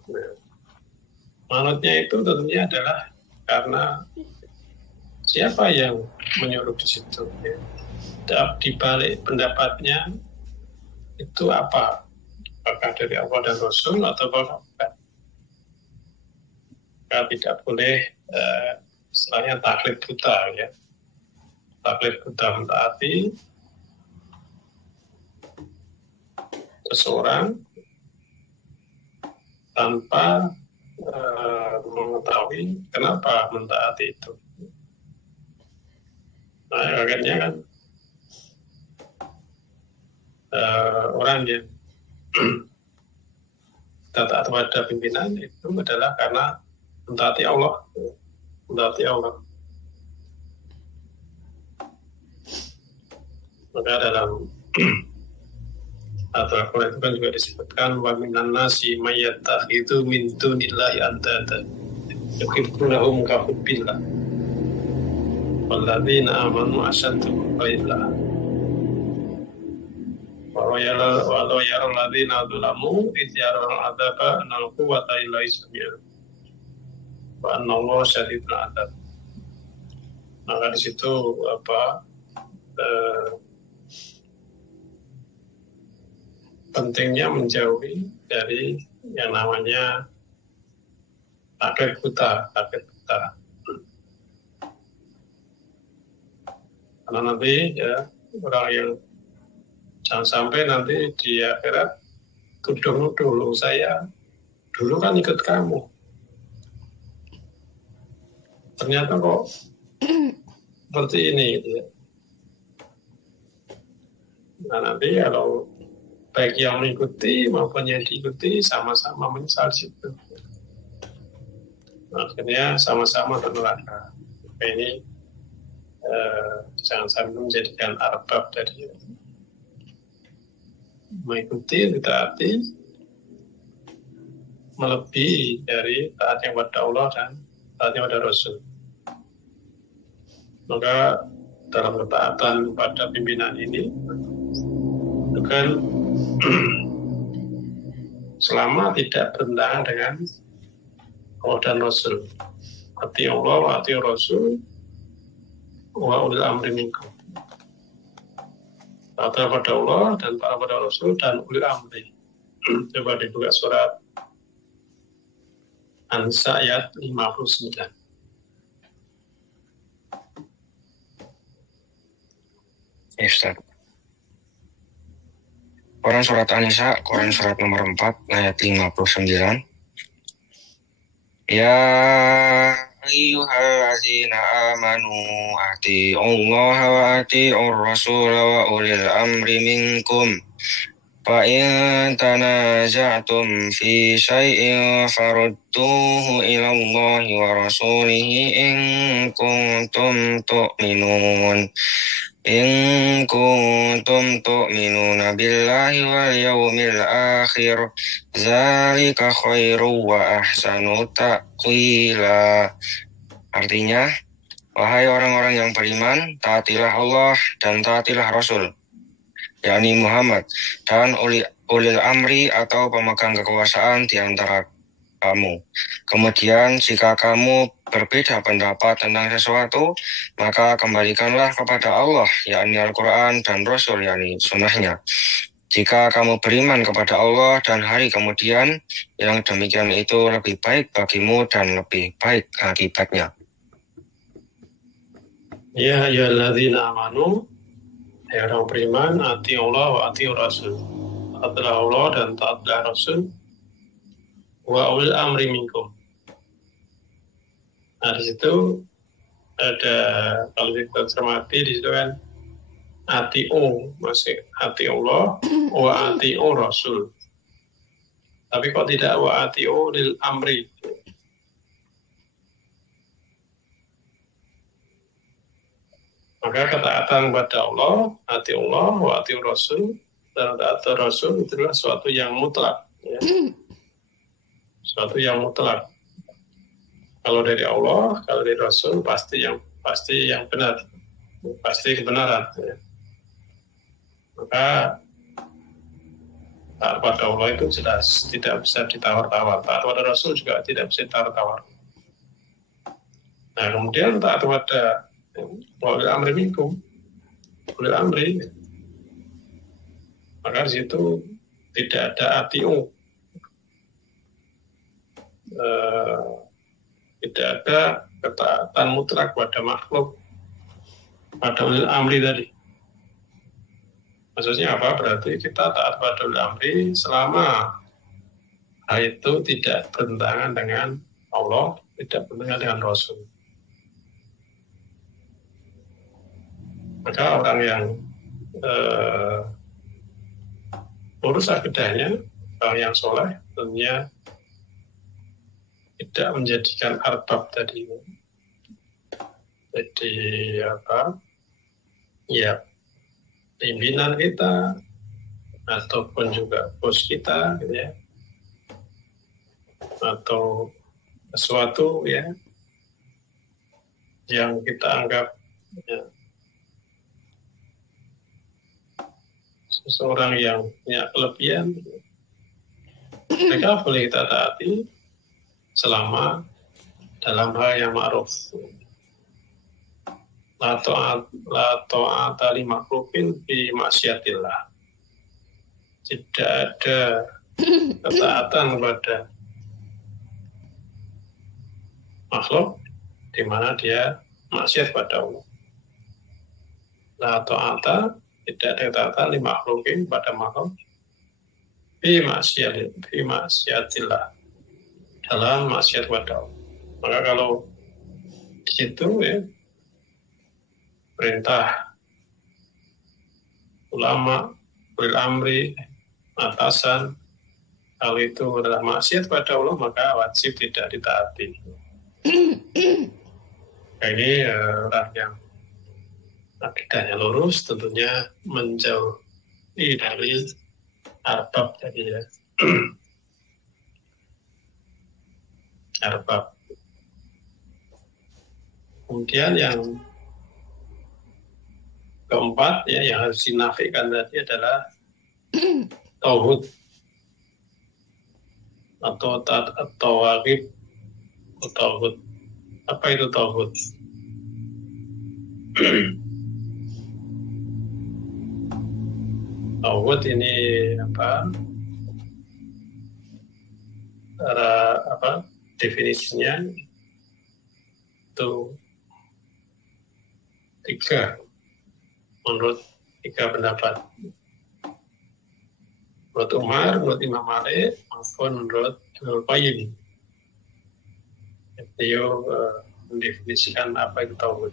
Manutnya itu tentunya adalah karena siapa yang menyuruh di situ ya. Di balik pendapatnya itu apa? Apakah dari Allah dan Rasul atau bukan? Kita tidak boleh istilahnya taklid buta ya. Taklid buta mentaati seseorang tanpa mengetahui kenapa mentaati itu. Nah, akhirnya kan orang yang taat pada pimpinan itu adalah karena mentaati Allah, Maka dalam atau Al-Quran itu kan juga disebutkan wa minan nasi mayattakhidhu min dunillahi andada yuhibbunahum ka hubbillah walladzina amanu asyaddu hubbillah. Walau yarul ladzina dzalamu idh yarawna adzaba annal quwwata illa billah wa anna Allaha syadidul 'adzab. Maka di situ pentingnya menjauhi dari yang namanya taklid buta. Karena nanti ya orang yang jangan sampai nanti di akhirat tuduh-nuduh, saya dulu kan ikut kamu, ternyata kok seperti ini ya. Nah nanti kalau baik yang mengikuti maupun yang diikuti sama-sama menyesal situ, akhirnya sama-sama ke neraka. maka ini jangan sampai menjadikan arbab dari mengikuti, ditaati melebihi dari taatnya kepada Allah dan taatnya kepada Rasul. Maka dalam ketaatan pada pimpinan ini bukan selama tidak bertentangan dengan Allah dan Rasul. Ati Allah wa ati Rasul wa ulil amri minkum. Taat kepada Allah dan taat kepada Rasul dan ulil amri. Coba dibuka surat An-Nisa ayat 59. Ustaz. Quran surat An-Nisa, Quran surat nomor 4 ayat 59. Ya ayyuhallazina amanu ati'ullaha wa ati'ur rasul wa ulil amri minkum. Fa in tanaza'tum fi syai'in farudduhu ila Allahi wa rasulihi in kuntum tu'minun. In kuntum tu'minuna billahi wal yawmil akhir zalika khairu wa ahsanu ta'wila. Artinya, wahai orang-orang yang beriman, taatilah Allah dan taatilah Rasul, yakni Muhammad, dan ulil amri atau pemegang kekuasaan di antara kamu. Kemudian jika kamu berbeda pendapat tentang sesuatu, maka kembalikanlah kepada Allah, yakni Al-Quran, dan Rasul, yakni sunnahnya. Jika kamu beriman kepada Allah dan hari kemudian, yang demikian itu lebih baik bagimu dan lebih baik akibatnya. Ya ayyuhalladzina amanu, hai orang beriman, ati Allah wa ati Rasul. Taatlah Allah dan taatlah Rasul. Wa ulil amri minkum. Nah, di situ ada, kalau kita cermati di situ kan ati'u, masih ati Allah, wa ati'u Rasul. Tapi kok tidak wa ati'u lil amri? Maka ketaatan kepada Allah, ati Allah, wa ati Rasul, dan taat Rasul itu adalah suatu yang mutlak. Ya. Suatu yang mutlak. Kalau dari Allah, kalau dari Rasul pasti yang benar, pasti kebenaran. Ya. Maka taat pada Allah itu jelas tidak bisa ditawar-tawar. Taat pada Rasul juga tidak bisa ditawar-tawar. Nah, kemudian taat pada ulil amri minkum, ulil amri, maka di situ tidak ada ati'u. Tidak ada ketaatan mutlak pada makhluk, pada ulil amri tadi. Maksudnya apa? Berarti kita taat pada ulil amri selama hal itu tidak bertentangan dengan Allah, tidak bertentangan dengan Rasul. Maka orang yang lurus akidahnya, orang yang soleh, tentunya tidak menjadikan arbab tadi. Jadi apa? Ya, pimpinan kita ataupun juga bos kita, gitu ya, atau sesuatu ya yang kita anggap ya, seseorang yang punya kelebihan, mereka boleh kita taati selama dalam hal yang ma'ruf. La ta'ata li makhluqin bi maksiatillah. Tidak ada ketaatan kepada makhluk di mana dia maksiat pada Allah. La ta'ata, tidak ada ketaatan li makhluqin pada makhluk bi maksiatillah, dalam maksiat pada Allah. Maka kalau di situ ya, perintah ulama, ulil amri, atasan, kalau itu adalah maksiat pada Allah, maka wajib tidak ditaati. Ini orang yang akidahnya lurus tentunya menjauhi dari arbab tadi ya. Arbab. Kemudian yang keempat ya yang harus dinafikan tadi adalah tauhid atau tawagib atau tauhid. Apa itu tauhid? Tauhid ini definisinya itu tiga menurut tiga pendapat. Menurut Umar, menurut Imam Malik, maupun menurut Ibnu Qayyim. Beliau mendefinisikan apa itu tauhid.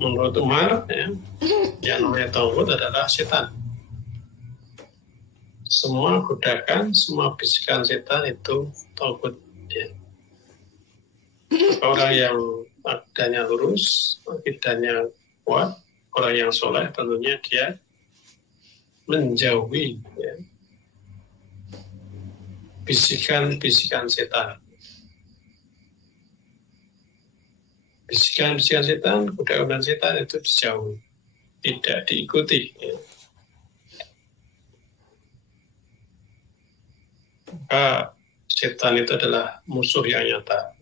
Menurut Umar, ya, yang namanya tauhid adalah setan. Semua godakan, semua bisikan setan itu tauhid. Ya. Orang yang akidahnya lurus, akidahnya kuat, orang yang soleh tentunya dia menjauhi ya, bisikan-bisikan setan. Bisikan-bisikan setan, godaan setan itu dijauhi, tidak diikuti. Ya. Maka setan itu adalah musuh yang nyata.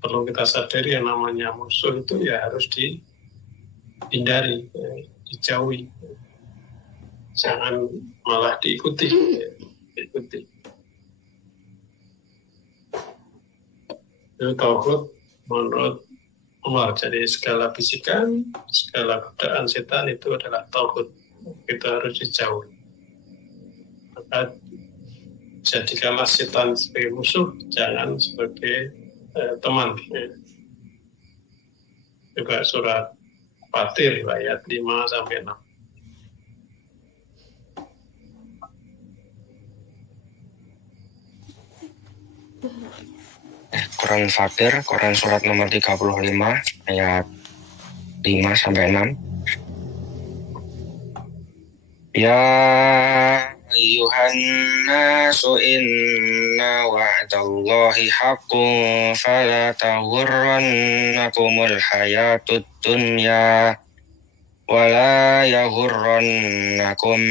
Perlu kita sadari yang namanya musuh itu ya harus dihindari, ya, dijauhi. Jangan malah diikuti. Ya, diikuti. Itu tauhid menurut Umar. Jadi segala bisikan, segala godaan setan itu adalah tauhid. Kita harus dijauhi. Maka jadikanlah setan sebagai musuh, jangan sebagai teman. Juga surat Fatir ayat 5-6. Quran Fatir, Quran surat nomor 35 ayat 5-6. Ya ayyuhan nasu inna wa'dallahi haqqun fala taghurrannakumul hayatud dunya wala yaghurrannakum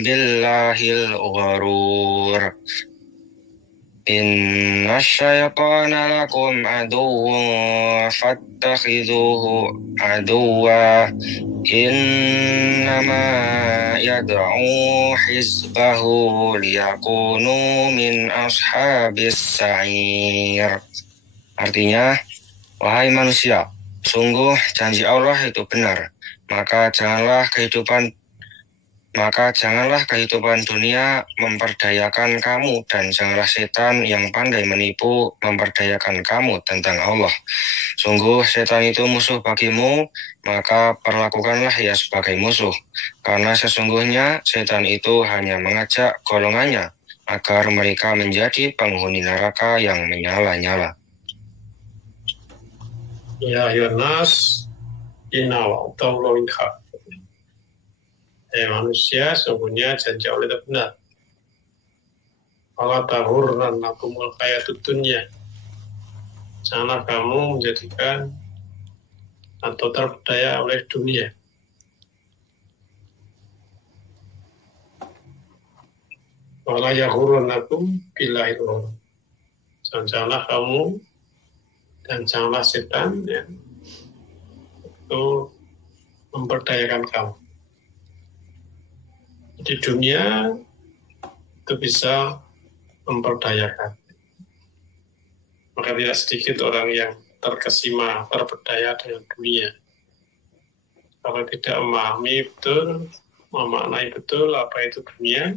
billahil gharur. Inna syaitana lakum aduwwun fattakhidhuhu aduwwa innama yad'u hizbahu liyakunu min ashabis sa'ir. Artinya, wahai manusia, sungguh janji Allah itu benar, maka janganlah kehidupan dunia memperdayakan kamu, dan janganlah setan yang pandai menipu memperdayakan kamu tentang Allah. Sungguh setan itu musuh bagimu, maka perlakukanlah ia sebagai musuh. Karena sesungguhnya setan itu hanya mengajak golongannya agar mereka menjadi penghuni neraka yang menyala-nyala. Ya Yonas, inna wa'dallahi haqq. Manusia sesungguhnya janji Allah itu benar. Allah taghurrannakumul hayatud dunya. Janganlah kamu menjadikan atau terpedaya oleh dunia. Wala yaghurrannakum billahil ghurur. Janganlah kamu dan janganlah setan ya, itu memperdayakan kamu. Di dunia itu bisa memperdayakan. Maka tidak sedikit orang yang terkesima, terpedaya dengan dunia. Kalau tidak memahami betul, memaknai betul apa itu dunia,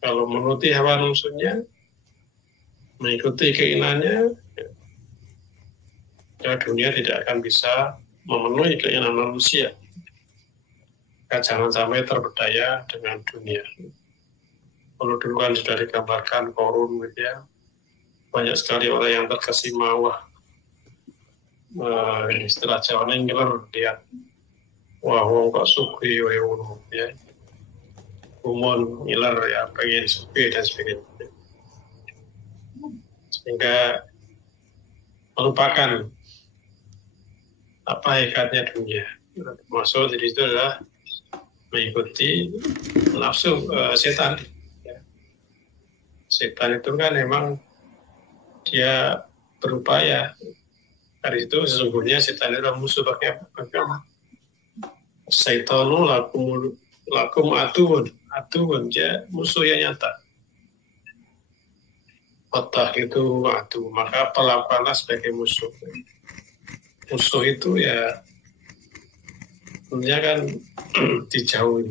kalau menuruti hawa nafsunya, mengikuti keinginannya, ya dunia tidak akan bisa memenuhi keinginan manusia. Jangan sampai terpedaya dengan dunia. Kalau dulu kan sudah digambarkan korun gitu ya, banyak sekali orang yang terkesima, wah, istilah Jawa ngiler dia, wah wong kok sugih ya, umon ngiler ya, pengen sugih dan sebagainya, sehingga melupakan apa hakikatnya dunia. Maksud dari itu adalah mengikuti nafsu setan. Setan itu kan memang dia berupaya. Dari itu sesungguhnya setan itu adalah musuh bagi agama. Saitanu lakum atuun dia musuh yang nyata. Otak itu atu, maka perlakuanlah sebagai musuh. Musuh itu ya sebenarnya kan dijauhi,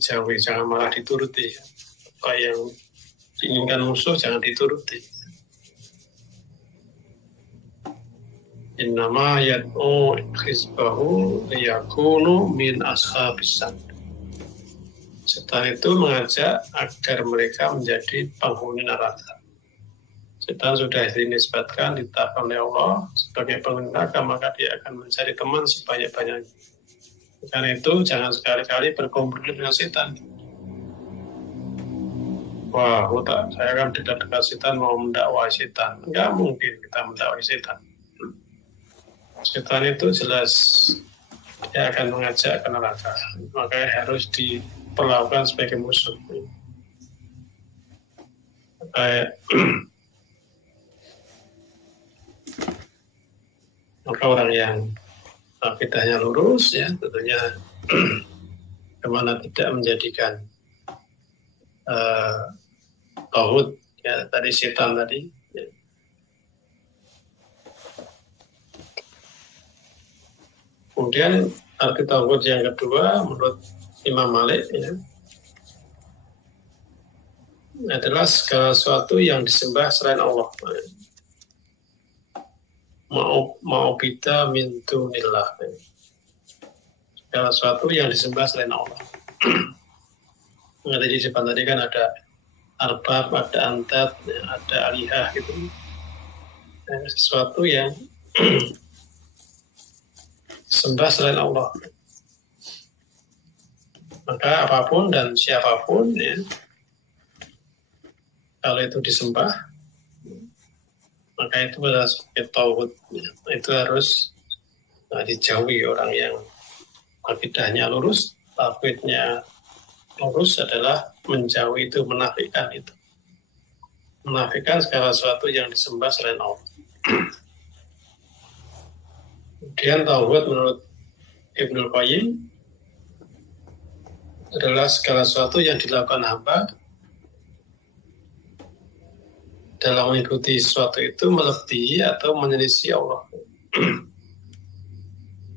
jangan malah dituruti. Apa yang diinginkan musuh jangan dituruti. Innama yad'u hizbahu liyakunu min ashabis sad. Setan itu mengajak agar mereka menjadi penghuni neraka. Setan sudah dinisbatkan, ditetapkan oleh Allah sebagai penghuni neraka, maka dia akan mencari teman sebanyak-banyaknya. Karena itu jangan sekali-kali berkompetisi dengan setan. Wah, saya kan dekat-dekat setan mau mendakwai setan. Enggak mungkin kita mendakwai setan. Setan itu jelas dia akan mengajak ke neraka. Maka harus diperlakukan sebagai musuh. Maka orang yang akidahnya lurus ya tentunya kemana tidak menjadikan tauhid ya tadi setan tadi ya. Kemudian arti tauhid yang kedua menurut Imam Malik ya, adalah segala sesuatu yang disembah selain Allah. Mau kita min dunillah. Segala sesuatu yang disembah selain Allah. Tadi disebut tadi kan ada arbab, ada antat, ada alihah gitu. Sesuatu yang sembah selain Allah. Maka apapun dan siapapun ya, kalau itu disembah, maka itu adalah sebagai tauhid. Itu harus dijauhi orang yang akidahnya lurus, tauhidnya lurus adalah menjauhi itu, menafikan itu. Menafikan segala sesuatu yang disembah selain Allah. Kemudian tauhid menurut Ibnul Qayyim adalah segala sesuatu yang dilakukan hamba dalam mengikuti sesuatu itu melebihi atau menyelisih Allah.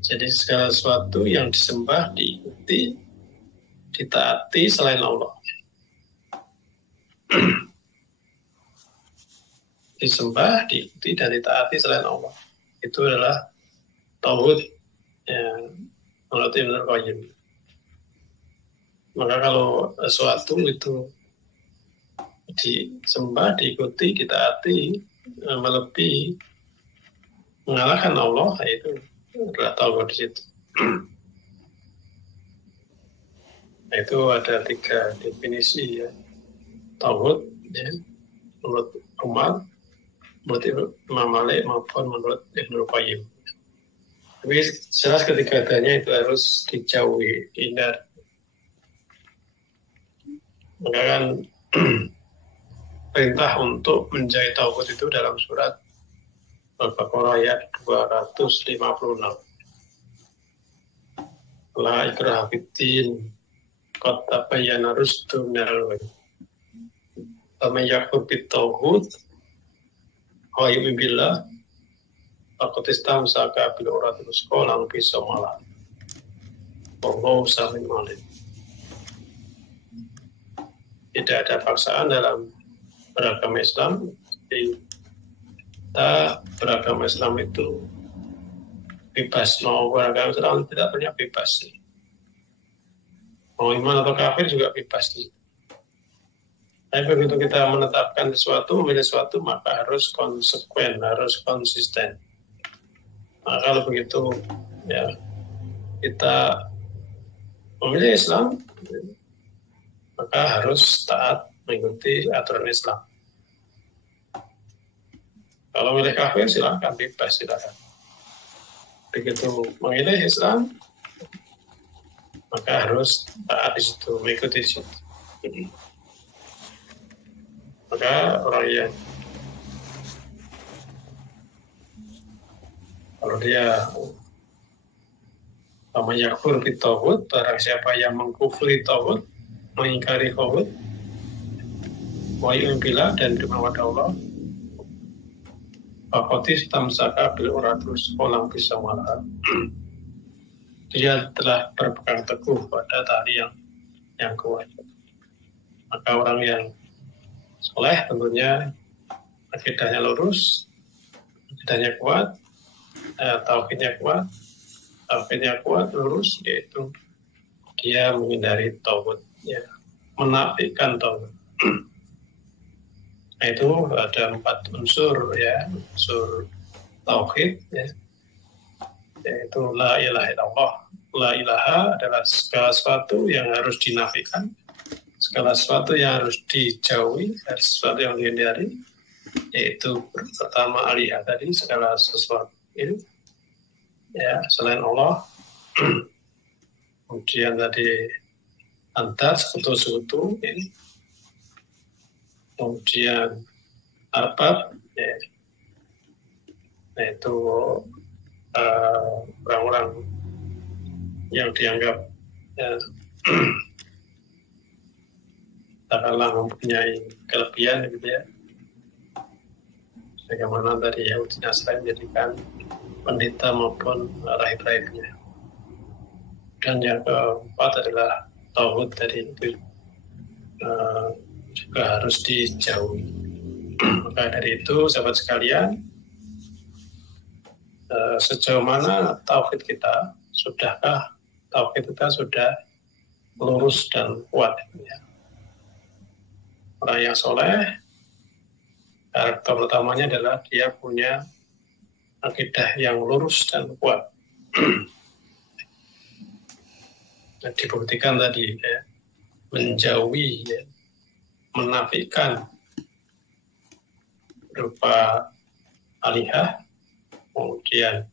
Jadi segala sesuatu yang disembah, diikuti, ditaati selain Allah. Disembah, diikuti, dan ditaati selain Allah. Itu adalah tauhid yang menurut Ibnul Qayyim. Maka kalau sesuatu itu disembah, diikuti, ditaati, melebihi, mengalahkan Allah, itu adalah tauhid di situ. Nah, itu ada 3 definisi ya. Tauhid ya, menurut Umar, menurut Imam Malik maupun menurut Ibnul Qayyim. Tapi jelas ketiga-tiganya itu harus dijauhi, dihindar. Maka kan perintah untuk menjauhi tauhid itu dalam surat Al-Baqarah ayat 256. La ikraha fiddin qad tabayyana rusdu minal ghayy. Faman yakfur bit-tauhid wa yu'min billah faqad istamsaka bil urwatil wuthqa la infisama laha. Wallahu sami'un alim. Tidak ada paksaan dalam beragama Islam. Kita beragama Islam itu bebas. Mau beragama Islam tidak punya bebas. Mau iman atau kafir juga bebas. Tapi begitu kita menetapkan sesuatu, memilih sesuatu, maka harus konsekuen, harus konsisten. Nah, kalau begitu, ya kita memilih Islam, maka harus taat mengikuti aturan Islam. Kalau memilih kafir, silakan, bebas, silakan. Begitu memilih Islam, maka harus taat di situ, mengikuti di situ. Maka orang yang kalau dia yakfur bitawud, barang siapa yang mengkufri tawud, mengingkari tawud, wa yu'min dan beriman kepada Allah, faqatis tamsaka bil uratus qolang bisa malah. Dia telah berpegang teguh pada tali yang kuat. Maka orang yang soleh tentunya akidahnya lurus, akidahnya kuat, tauhidnya kuat, lurus, yaitu dia menghindari tauhid, ya, menafikan tauhid. Nah, itu ada 4 unsur, ya, unsur tauhid, ya, yaitu la ilaha illallah. La ilaha adalah segala sesuatu yang harus dinafikan, segala sesuatu yang harus dijauhi, sesuatu yang dihindari, yaitu pertama alihah tadi, segala sesuatu itu, ya, selain Allah. Kemudian tadi antar sekutu-sekutu, ya. Kemudian arbab, ya, yaitu orang-orang yang dianggap, ya, katakanlah mempunyai kelebihan, gitu ya, bagaimana tadi Yahudi Nasrani menjadikan pendeta maupun rahib-rahibnya. Dan yang keempat adalah tauhid tadi, itu juga harus dijauhi. Maka dari itu, sahabat sekalian, sejauh mana tauhid kita, sudahkah tauhid kita sudah lurus dan kuat, ya. Orang yang soleh, karakter utamanya adalah dia punya akidah yang lurus dan kuat. Dan dibuktikan tadi, ya, menjauhi, ya, menafikan berupa alihah, kemudian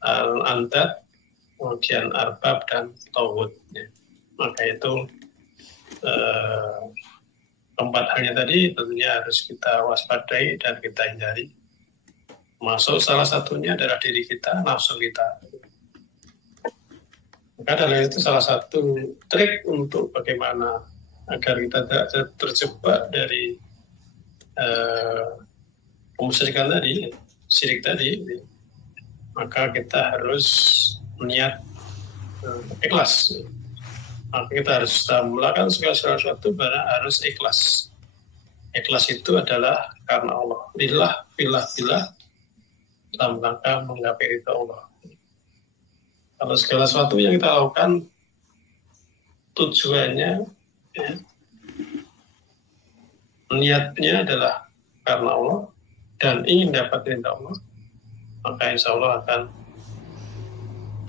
al-andad, kemudian arbab dan tawud, ya. Maka itu keempat halnya tadi tentunya harus kita waspadai dan kita hindari. Masuk salah satunya adalah diri kita, nafsu kita. Maka dalam itu salah satu trik untuk bagaimana agar kita tidak terjebak dari kemusyrikan tadi, syirik tadi, maka kita harus niat ikhlas. Maka kita harus melakukan segala sesuatu harus ikhlas. Ikhlas itu adalah karena Allah. Lillah, billah, dalam rangka menggapai ridha Allah. Kalau segala sesuatu yang kita lakukan tujuannya, ya, niatnya adalah karena Allah dan ingin dapat ridha Allah, maka insya Allah akan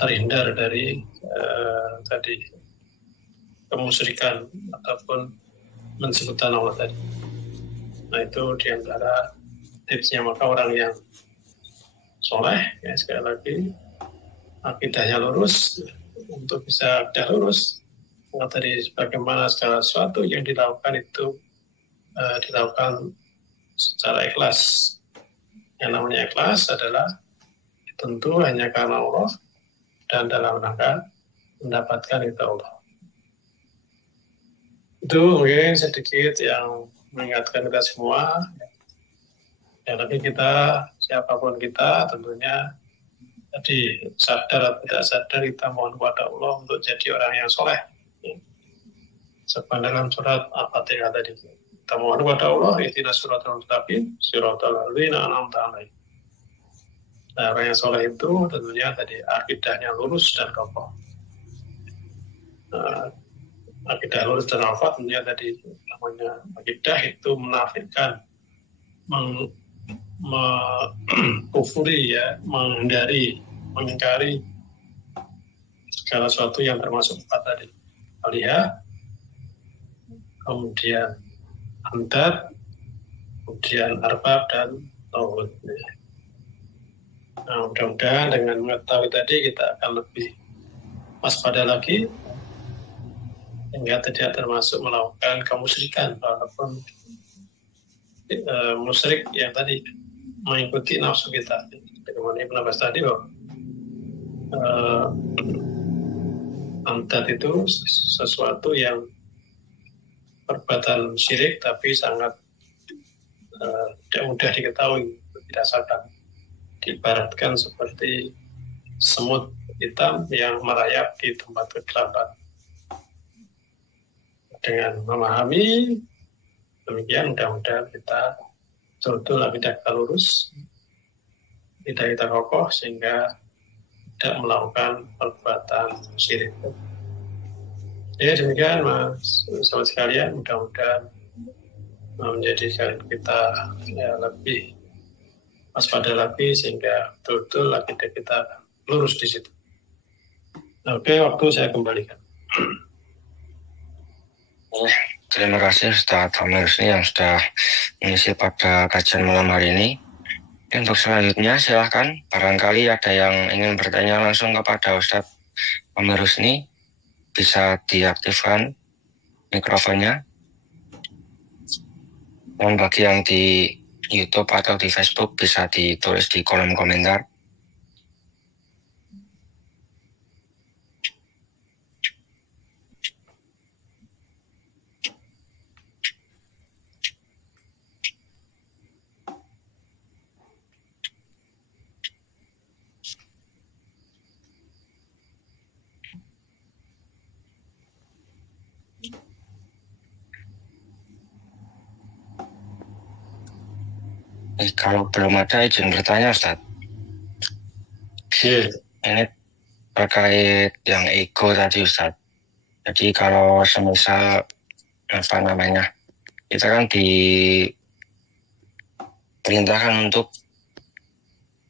terhindar dari tadi kemusyrikan ataupun mensekutukan Allah tadi. Nah, itu diantara tipsnya. Maka orang yang soleh, ya, sekali lagi akidahnya lurus. Untuk bisa akidah lurus, maka tadi bagaimana segala sesuatu yang dilakukan itu dilakukan secara ikhlas. Yang namanya ikhlas adalah tentu hanya karena Allah dan dalam rangka mendapatkan itu Allah. Itu mungkin sedikit yang mengingatkan kita semua. Ya, tapi kita, siapapun kita, tentunya tadi sadar atau tidak sadar kita mohon kepada Allah untuk jadi orang yang soleh. Sebab dalam surat Al-Fatihah tadi, kita mohon kepada Allah, ihdinas siratal mustaqim, siratal ladzina an'amta 'alaihim. Nah, orang yang soleh itu tentunya tadi akidahnya lurus dan kokoh. Akidah lurus dan alfa tentunya tadi namanya akidah itu menafikan, kufuri ya, menghindari, mengingkari segala sesuatu yang termasuk empat tadi. Alihah, kemudian amdad, kemudian arbab dan tauhid. Nah, mudah-mudahan dengan mengetahui tadi kita akan lebih waspada lagi hingga tidak termasuk melakukan kemusyrikan, walaupun musyrik yang tadi mengikuti nafsu kita. Kemudian Ibn Abbas tadi bahwa amdad itu sesuatu yang perbuatan syirik tapi sangat tidak mudah diketahui, tidak sadar. Diibaratkan seperti semut hitam yang merayap di tempat kegelapan. Dengan memahami demikian, mudah-mudahan kita betul-betul akidah kita lurus, tidak kita kokoh sehingga tidak melakukan perbuatan syirik. Ya demikian Mas, sahabat sekalian, mudah-mudahan menjadikan kita ya, lebih waspada lagi sehingga betul-betul akidah kita lurus di situ. Oke, waktu saya kembalikan. Terima kasih Ustaz Amir Husni yang sudah mengisi pada kajian malam hari ini. Untuk selanjutnya silahkan, barangkali ada yang ingin bertanya langsung kepada Ustaz Amir Husni, bisa diaktifkan mikrofonnya. Dan bagi yang di YouTube atau di Facebook bisa ditulis di kolom komentar. Kalau belum ada izin bertanya Ustaz. Ini terkait yang ego tadi Ustaz. Jadi kalau semisal kita kan diperintahkan untuk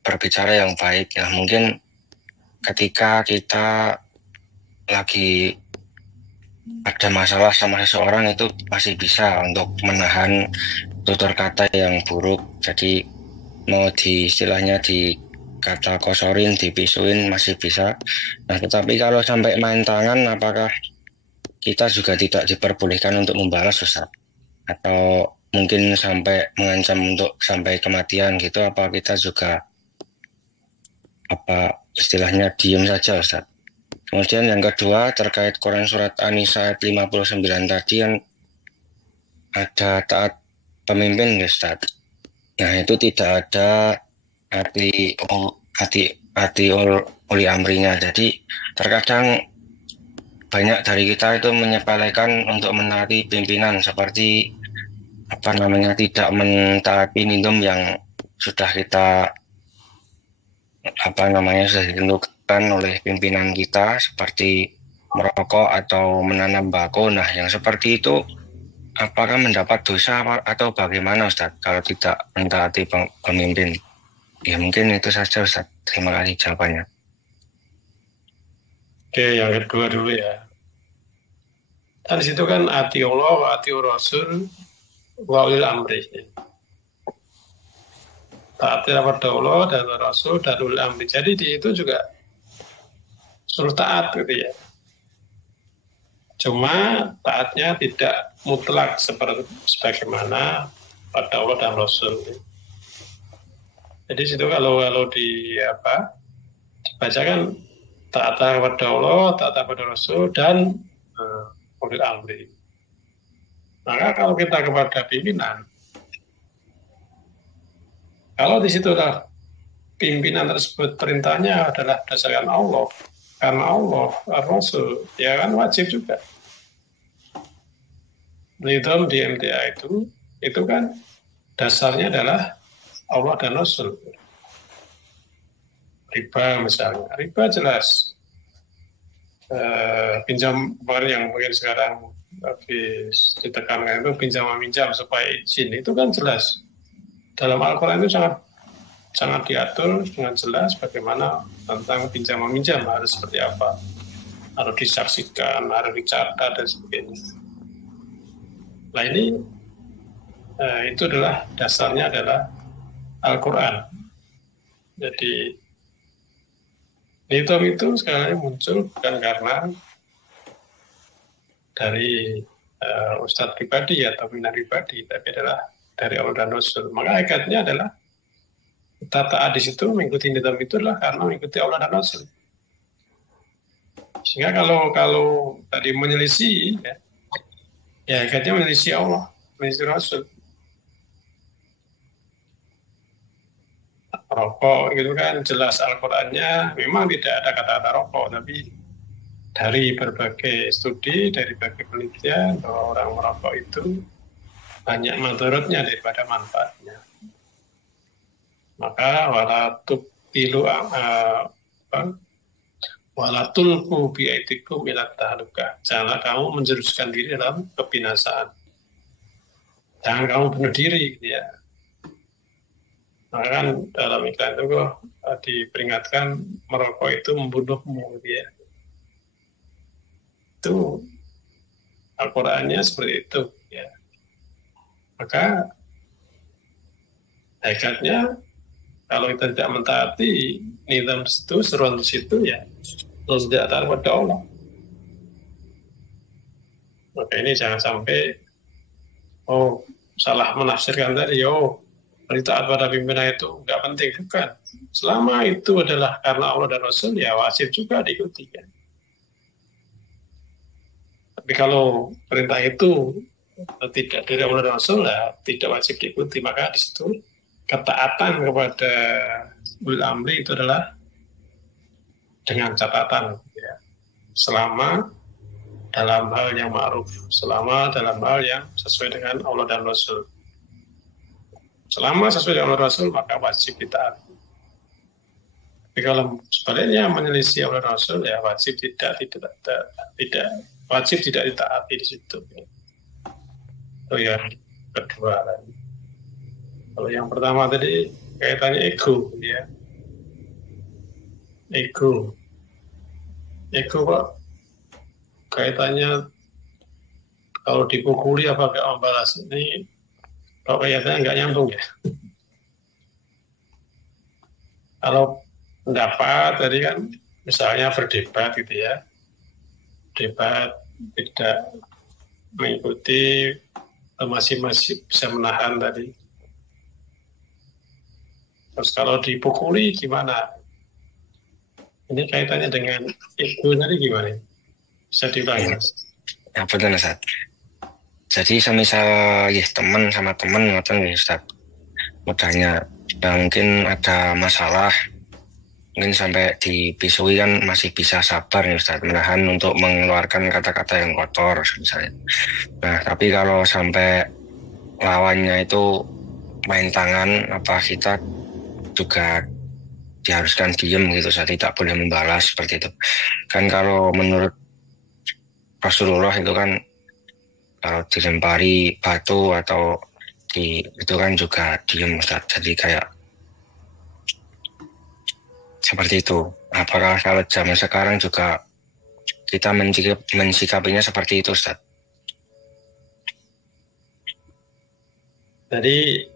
berbicara yang baik. Nah mungkin ketika kita lagi ada masalah sama seseorang itu masih bisa untuk menahan tutur kata yang buruk, jadi mau istilahnya dikata kosorin, dipisuin masih bisa. Nah tetapi kalau sampai main tangan, apakah kita juga tidak diperbolehkan untuk membalas Ustaz? Atau mungkin sampai mengancam untuk sampai kematian gitu, apa kita juga istilahnya diem saja Ustaz? Kemudian yang kedua terkait Quran surat An-Nisa ayat 59 tadi yang ada taat pemimpin Ustaz. Nah itu tidak ada arti uli amrinya. Jadi terkadang banyak dari kita itu menyepelekan untuk menaati pimpinan seperti tidak mentaati minum yang sudah kita sudah ditentukan oleh pimpinan kita seperti merokok atau menanam bako. Nah yang seperti itu apakah mendapat dosa atau bagaimana Ustaz kalau tidak mentaati pemimpin? Ya mungkin itu saja Ustaz. Terima kasih jawabannya. Oke, yang kedua dulu ya. Di situ kan ati Allah, ati Rasul, wa ulil amri. Taati kepada Allah dan Rasul dan ulil amri. Jadi di itu juga suruh taat gitu ya. Cuma taatnya tidak mutlak sebagaimana pada Allah dan Rasul. Jadi situ kalau dibacakan taat kepada Allah, taat kepada Rasul dan ulil amri. Maka kalau kita kepada pimpinan, kalau di situ pimpinan tersebut perintahnya adalah berdasarkan Allah, karena Allah, Rasul, ya kan wajib juga. Nidam di MTA itu kan dasarnya adalah Allah dan Rasul. Riba misalnya, riba jelas. Pinjam kemarin yang mungkin sekarang habis ditekankan itu pinjam meminjam supaya izin, itu kan jelas dalam Al-Quran itu sangat diatur dengan jelas bagaimana tentang pinjam meminjam harus seperti apa, harus disaksikan, harus dicatat dan sebagainya. Nah ini itu adalah dasarnya adalah Al-Quran. Jadi nidam itu sekarang muncul bukan karena dari Ustadz pribadi atau pimpinan pribadi, tapi adalah dari Allah dan Rasul. Maka hakikatnya adalah kita taat di situ mengikuti nidam itu adalah karena mengikuti Allah dan Rasul. Sehingga kalau tadi menyelisih, ya hakikatnya menyelisih Allah, menyelisih Rasul. Rokok gitu kan jelas Al-Qurannya memang tidak ada kata-kata rokok, tapi dari berbagai studi, dari berbagai penelitian bahwa orang merokok itu banyak mudaratnya daripada manfaatnya. Maka walatulku biaitikum ila tahlukah. Janganlah kamu menjeruskan diri dalam kebinasaan. Jangan kamu bunuh diri, gitu ya. Maka kan dalam iklan itu diperingatkan merokok itu membunuhmu, gitu ya. Itu Al-Qurannya seperti itu, ya. Maka hakikatnya kalau kita tidak mentaati nizam itu, seruan di situ, ya terus tidak taat kepada Allah. Maka ini jangan sampai salah menafsirkan tadi, taat pada pimpinan itu nggak penting, bukan. Selama itu adalah karena Allah dan Rasul, ya wajib juga diikuti, kan. Tapi kalau perintah itu tidak dari Allah dan Rasul, ya tidak wajib diikuti. Maka di situ ketaatan kepada ulil amri itu adalah dengan catatan, ya, selama dalam hal yang ma'ruf, selama dalam hal yang sesuai dengan Allah dan Rasul. Selama sesuai dengan Allah dan Rasul, maka wajib ditaati. Tapi kalau sebaliknya menyelisih Allah dan Rasul, ya wajib tidak ditaati di situ. Itu yang kedua tadi. Kalau yang pertama tadi kaitannya ego, ya. Ego Pak, kaitannya kalau dipukuli apa nggak membalas, ini kalau kaitannya nggak nyambung, ya. Kalau pendapat tadi kan misalnya berdebat gitu, ya, debat tidak mengikuti, masih bisa menahan tadi. Terus kalau dipukuli gimana? Ini kaitannya dengan ego tadi gimana? Bisa diulangi, Mas? Ya betul, Ustaz. Jadi semisal teman sama teman ngoten nih, Ustaz. Mudahnya mungkin ada masalah, mungkin sampai dipisui kan masih bisa sabar nih, Ustaz, menahan untuk mengeluarkan kata-kata yang kotor misalnya. Nah, tapi kalau sampai lawannya itu main tangan, apa kita juga diharuskan diem gitu, saya tidak boleh membalas seperti itu. Kan kalau menurut Rasulullah itu kan kalau dilempari batu atau itu kan juga diem, Ustaz. Jadi kayak seperti itu. Apakah kalau zaman sekarang juga kita mensikapinya seperti itu, Ustaz? Jadi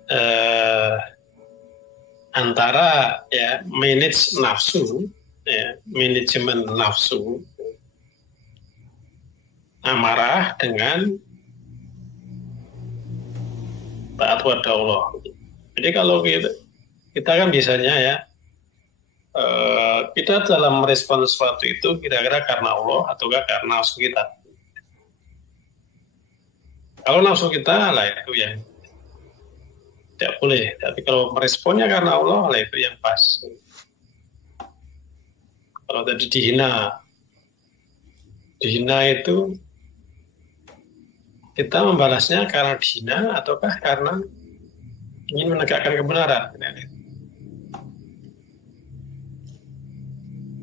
antara ya manage nafsu, ya, manajemen nafsu, amarah dengan taat kepada Allah. Jadi kalau kita kan biasanya ya kita dalam merespon sesuatu itu kira-kira karena Allah ataukah karena nafsu kita. Kalau nafsu kita lah itu yang tidak boleh, tapi kalau meresponnya karena Allah, lah itu yang pas. Kalau tadi dihina itu kita membalasnya karena dihina ataukah karena ingin menegakkan kebenaran.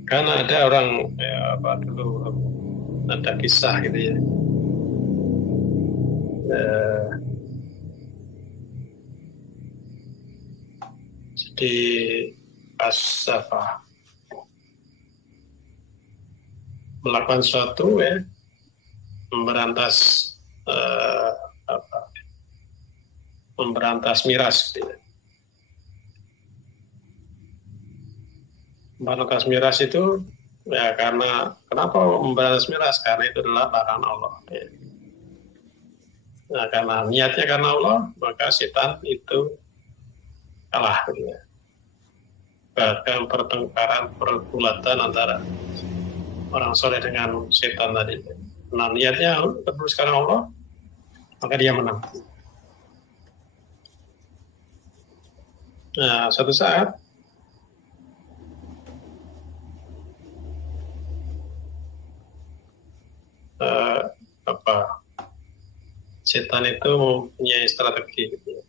Karena ada orang dulu ada kisah gitu, ya. Jadi pas melakukan sesuatu ya, memberantas memberantas miras gitu ya. Memberantas miras itu ya karena kenapa memberantas miras? Karena itu adalah larangan Allah ya. Nah, karena niatnya karena Allah, maka setan itu kalah gitu ya. Bahkan pertengkaran, pergulatan antara orang soleh dengan setan tadi. Nah, niatnya terus karena Allah, maka dia menang. Nah, suatu saat setan itu mempunyai strategi gitu ya.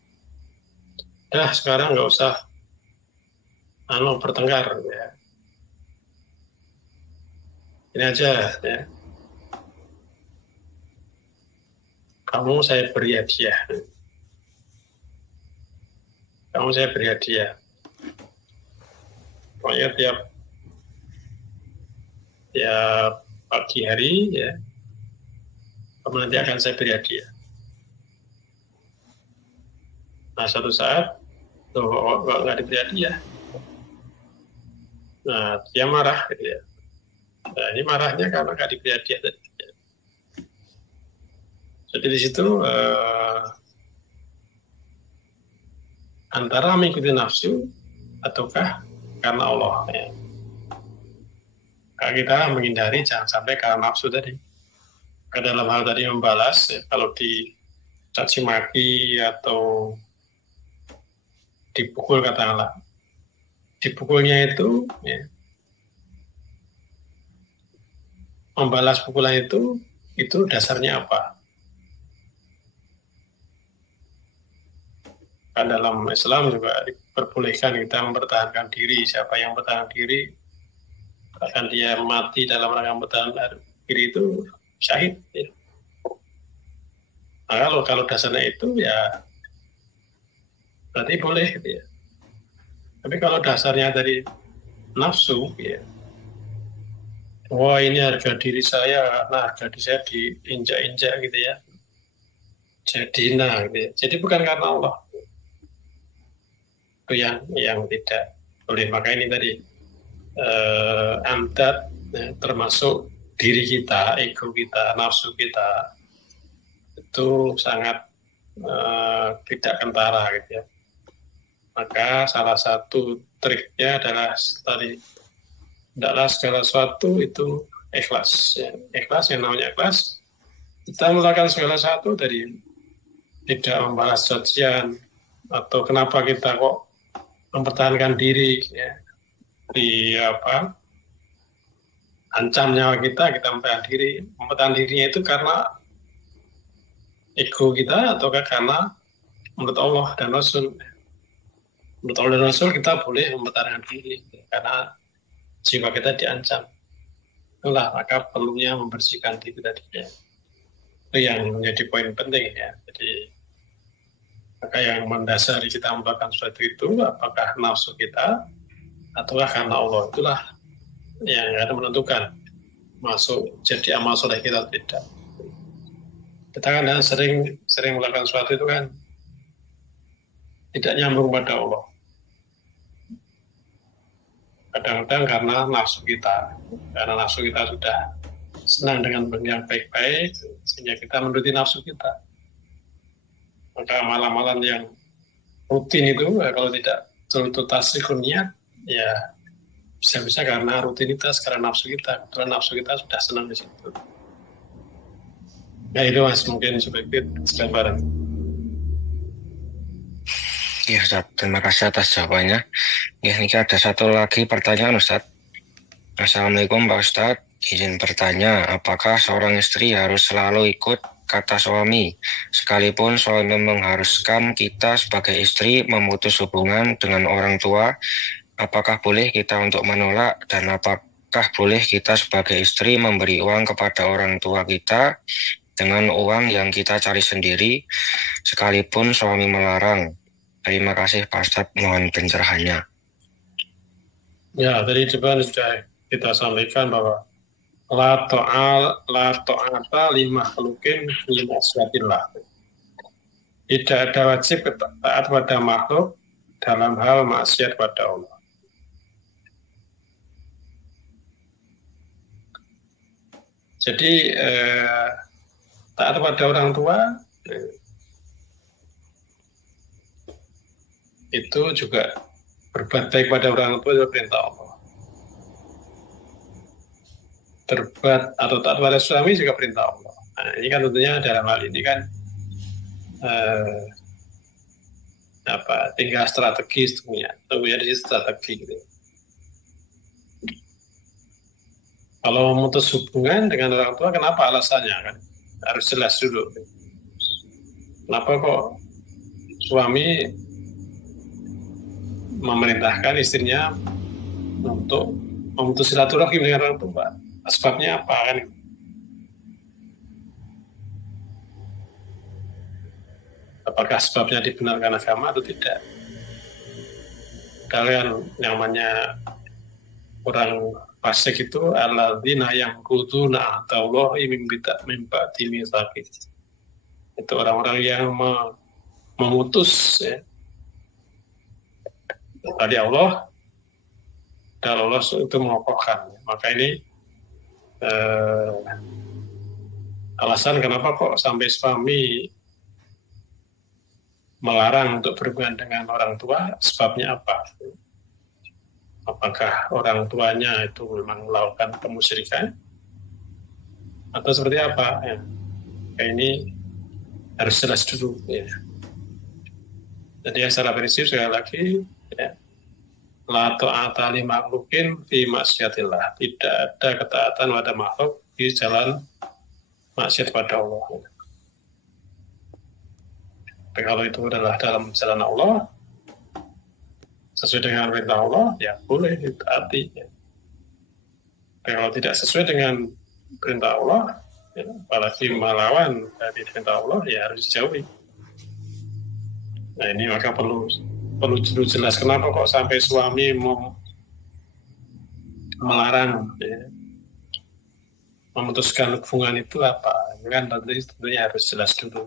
Dah sekarang nggak usah bertengkar ya. Ini aja ya. Kamu saya beri hadiah. Kamu saya beri hadiah. Pokoknya tiap pagi hari ya, kamu nanti akan saya beri hadiah. Nah, suatu saat nggak diberi hadiah. Nah, dia marah gitu ya. Nah, ini marahnya karena nggak diberi hadiah tadi. Jadi di situ antara mengikuti nafsu ataukah karena Allah ya. Kita menghindari jangan sampai karena nafsu tadi. Ke dalam hal tadi membalas ya, kalau dicaci maki atau dipukul katakanlah. Dipukulnya itu ya, membalas pukulan itu dasarnya apa? Kan dalam Islam juga diperbolehkan kita mempertahankan diri. Siapa yang bertahan diri akan dia mati dalam rangka mempertahankan diri itu syahid ya. Nah, kalau dasarnya itu ya berarti boleh gitu ya. Tapi kalau dasarnya dari nafsu ya, wah ini harga diri saya, nah harga diri saya diinjak-injak gitu ya, jadi hina gitu ya. Jadi bukan karena Allah, itu yang tidak boleh. Maka ini tadi amdad ya, termasuk diri kita, ego kita, nafsu kita itu sangat tidak kentara gitu ya. Maka salah satu triknya adalah tadi, tidaklah segala sesuatu itu ikhlas ya. Ikhlas, yang namanya ikhlas, kita melakukan segala sesuatu dari tidak membalas cacian atau kenapa kita kok mempertahankan diri ya, di ancam nyawa kita mempertahankan diri. Mempertahankan dirinya itu karena ego kita ataukah karena menurut Allah dan Rasul. Menurut Allah dan Rasul kita boleh mempertahankan diri karena jiwa kita diancam. Itulah maka perlunya membersihkan diri tadi ya. Itu yang menjadi poin penting ya. Jadi maka yang mendasari kita melakukan sesuatu itu apakah nafsu kita ataukah karena Allah, itulah yang akan menentukan masuk jadi amal soleh kita atau tidak. Kita kan sering melakukan sesuatu itu kan tidak nyambung pada Allah. Kadang-kadang karena nafsu kita sudah senang dengan benda yang baik-baik, sehingga kita menuruti nafsu kita. Maka amalan-amalan yang rutin itu kalau tidak betul-betul tasrihun niat, ya bisa-bisa karena rutinitas, karena nafsu kita. Kebetulan nafsu kita sudah senang di situ. Ya itu Mas, mungkin sebagai gambaran. Ya Ustaz, terima kasih atas jawabannya. Ya, ini ada satu lagi pertanyaan Ustaz. Assalamualaikum Pak Ustaz, izin bertanya, apakah seorang istri harus selalu ikut kata suami, sekalipun suami mengharuskan kita sebagai istri memutus hubungan dengan orang tua, apakah boleh kita untuk menolak, dan apakah boleh kita sebagai istri memberi uang kepada orang tua kita dengan uang yang kita cari sendiri, sekalipun suami melarang. Terima kasih Pak Ustadz, mohon pencerahannya. Ya, tadi juga sudah kita sampaikan bahwa la ta'ata li makhluqin fi ma'siyatillah. Tidak ada wajib taat pada makhluk dalam hal maksiat pada Allah. Jadi taat pada orang tua itu juga berbuat baik pada orang tua itu perintah Allah. Berbuat atau taat pada suami juga perintah Allah. Nah, ini kan tentunya dalam hal ini kan tinggal strategi tentunya di strategi gitu. Kalau memutus hubungan dengan orang tua, kenapa alasannya kan? Harus jelas dulu. Kenapa kok suami memerintahkan istrinya untuk memutus silaturahim dengan orang tua? Sebabnya apa kan? Apakah sebabnya dibenarkan agama atau tidak? Kalian namanya orang fasik itu alladzina yanquduna ahdallahi min ba'di mitsaqih. Itu orang-orang yang memutus ya, tadi Allah dan Allah itu mengokohkan. Maka ini alasan kenapa kok sampai suami melarang untuk berhubungan dengan orang tua, sebabnya apa? Apakah orang tuanya itu memang melakukan kemusyrikan atau seperti apa? Ya. Ini harus jelas dulu. Ya. Jadi secara prinsip sekali lagi, ya, la ta'ata li makhluqin fi ma'siyatillah. Tidak ada ketaatan pada makhluk di jalan maksiat pada Allah. Tapi kalau itu adalah dalam jalan Allah, sesuai dengan perintah Allah, ya boleh ditaati. Ya. Kalau tidak sesuai dengan perintah Allah, ya, apalagi melawan dari perintah Allah, ya harus dijauhi. Nah ini maka perlu jelas kenapa kok sampai suami melarang, ya, memutuskan hubungan itu apa? Kan tentunya harus jelas dulu.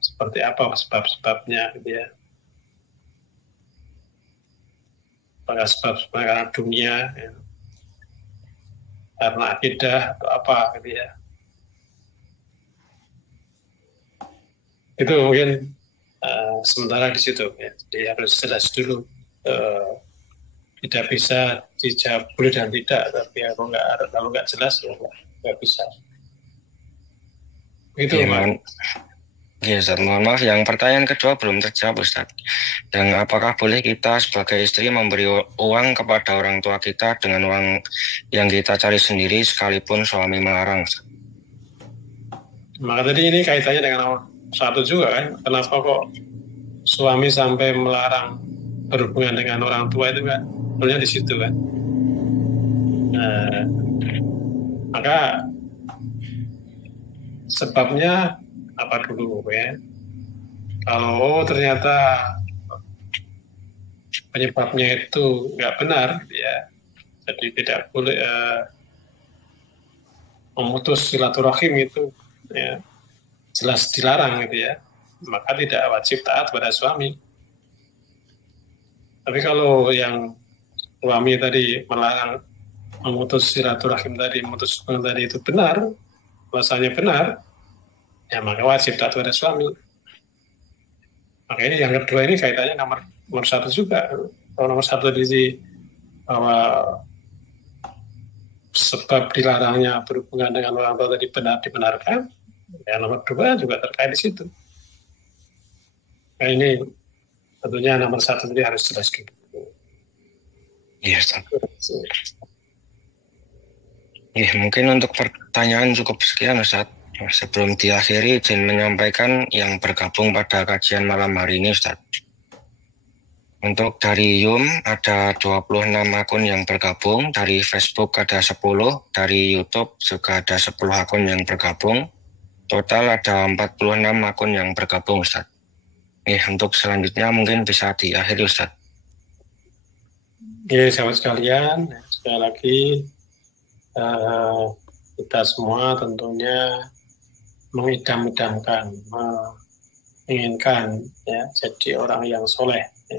Seperti apa sebab-sebabnya, gitu ya. Apakah sebab karena dunia, ya, karena akidah atau apa gitu ya. Itu mungkin sementara di situ ya. Jadi harus jelas dulu, tidak bisa dijawab boleh dan tidak, tapi kalau nggak jelas ya nggak bisa. Itu ya, ya Ustaz, mohon maaf, yang pertanyaan kedua belum terjawab Ustaz. Yang apakah boleh kita sebagai istri memberi uang kepada orang tua kita dengan uang yang kita cari sendiri sekalipun suami melarang? Maka tadi ini kaitannya dengan satu juga kan, kenapa kok suami sampai melarang berhubungan dengan orang tua itu kan, sebenarnya di situ kan. Maka sebabnya apa dulu ya? Kalau ternyata penyebabnya itu nggak benar, ya, jadi tidak boleh memutus silaturahim itu, ya, jelas dilarang gitu ya. Maka tidak wajib taat pada suami. Tapi kalau yang suami tadi melarang memutus silaturahim tadi, memutus hubungan tadi itu benar, alasannya benar, ya maka wajib taat pada suami. Maka ini yang kedua ini kaitannya nomor satu juga. Kalau nomor satu di bahwa sebab dilarangnya berhubungan dengan orang tua tadi dibenarkan, ya nomor dua juga terkait di situ. Nah ini tentunya nomor satu tadi harus jelas gitu. Iya, Ustaz. Ya, mungkin untuk pertanyaan cukup sekian Ustaz. Sebelum diakhiri, izin menyampaikan yang bergabung pada kajian malam hari ini, Ustaz. Untuk dari Yum ada 26 akun yang bergabung, dari Facebook ada 10, dari YouTube juga ada 10 akun yang bergabung. Total ada 46 akun yang bergabung, Ustaz. Untuk selanjutnya mungkin bisa diakhiri, Ustaz. Sahabat sekalian, sekali lagi kita semua tentunya mengidam-idamkan, menginginkan ya jadi orang yang soleh. Ya.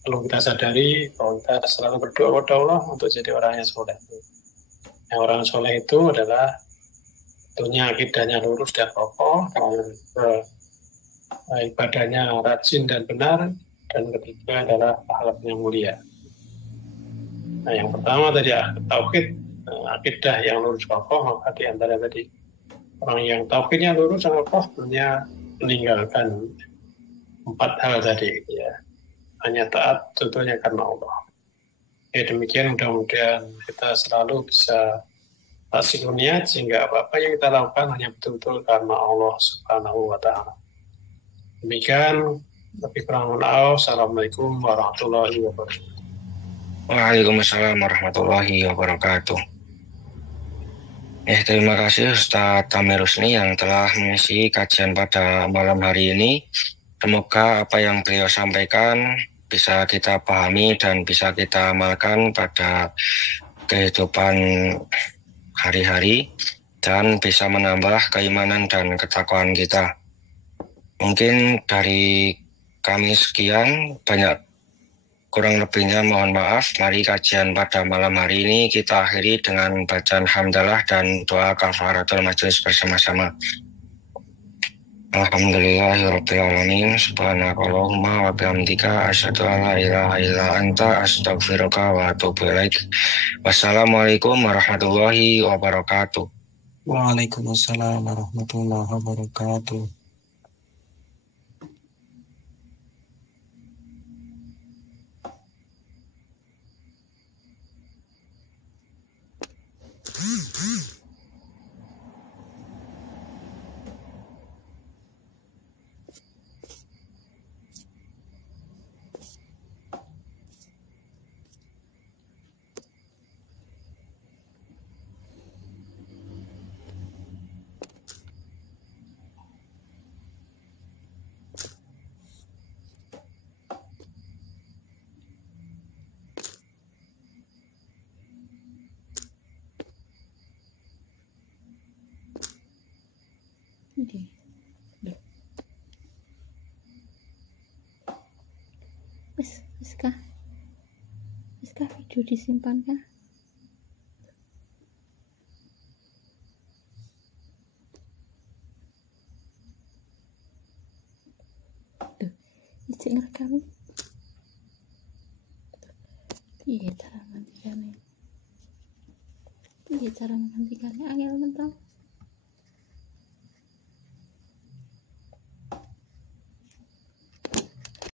Perlu kita sadari bahwa kita selalu berdoa kepada Allah untuk jadi orang yang soleh. Yang orang soleh itu adalah tentunya akidahnya lurus dan kokoh, ibadahnya rajin dan benar, dan ketiga adalah akhlak yang mulia. Nah, yang pertama tadi tauhid, akidah yang lurus kokoh, maka di antara tadi orang yang tauhidnya lurus dan kokoh tentunya meninggalkan 4 hal tadi, ya. Hanya taat tentunya karena Allah. Demikian mudah-mudahan kita selalu bisa tasik niat sehingga apa-apa yang kita lakukan hanya betul-betul karena Allah Subhanahu wa Ta'ala. Demikian, lebih kurang maaf. Assalamualaikum warahmatullahi wabarakatuh. Waalaikumsalam warahmatullahi wabarakatuh. Terima kasih Ustadz Amir Husni yang telah mengisi kajian pada malam hari ini. Semoga apa yang beliau sampaikan bisa kita pahami dan bisa kita amalkan pada kehidupan hari-hari dan bisa menambah keimanan dan ketakwaan kita. Mungkin dari kami sekian, banyak kurang lebihnya mohon maaf. Mari kajian pada malam hari ini kita akhiri dengan bacaan hamdalah dan doa kafaratul majelis bersama-sama. Alhamdulillahirrabbilalamin. Subhanakallahumma wa bihamdika asyhadu an la ilaha illa anta astaghfiruka wa atubu ilaik. Wassalamualaikum warahmatullahi wabarakatuh. Waalaikumsalam warahmatullahi wabarakatuh. Kah video disimpan kah? Tuh, isi ngerekam. Iya cara menggantikannya. Angel mental.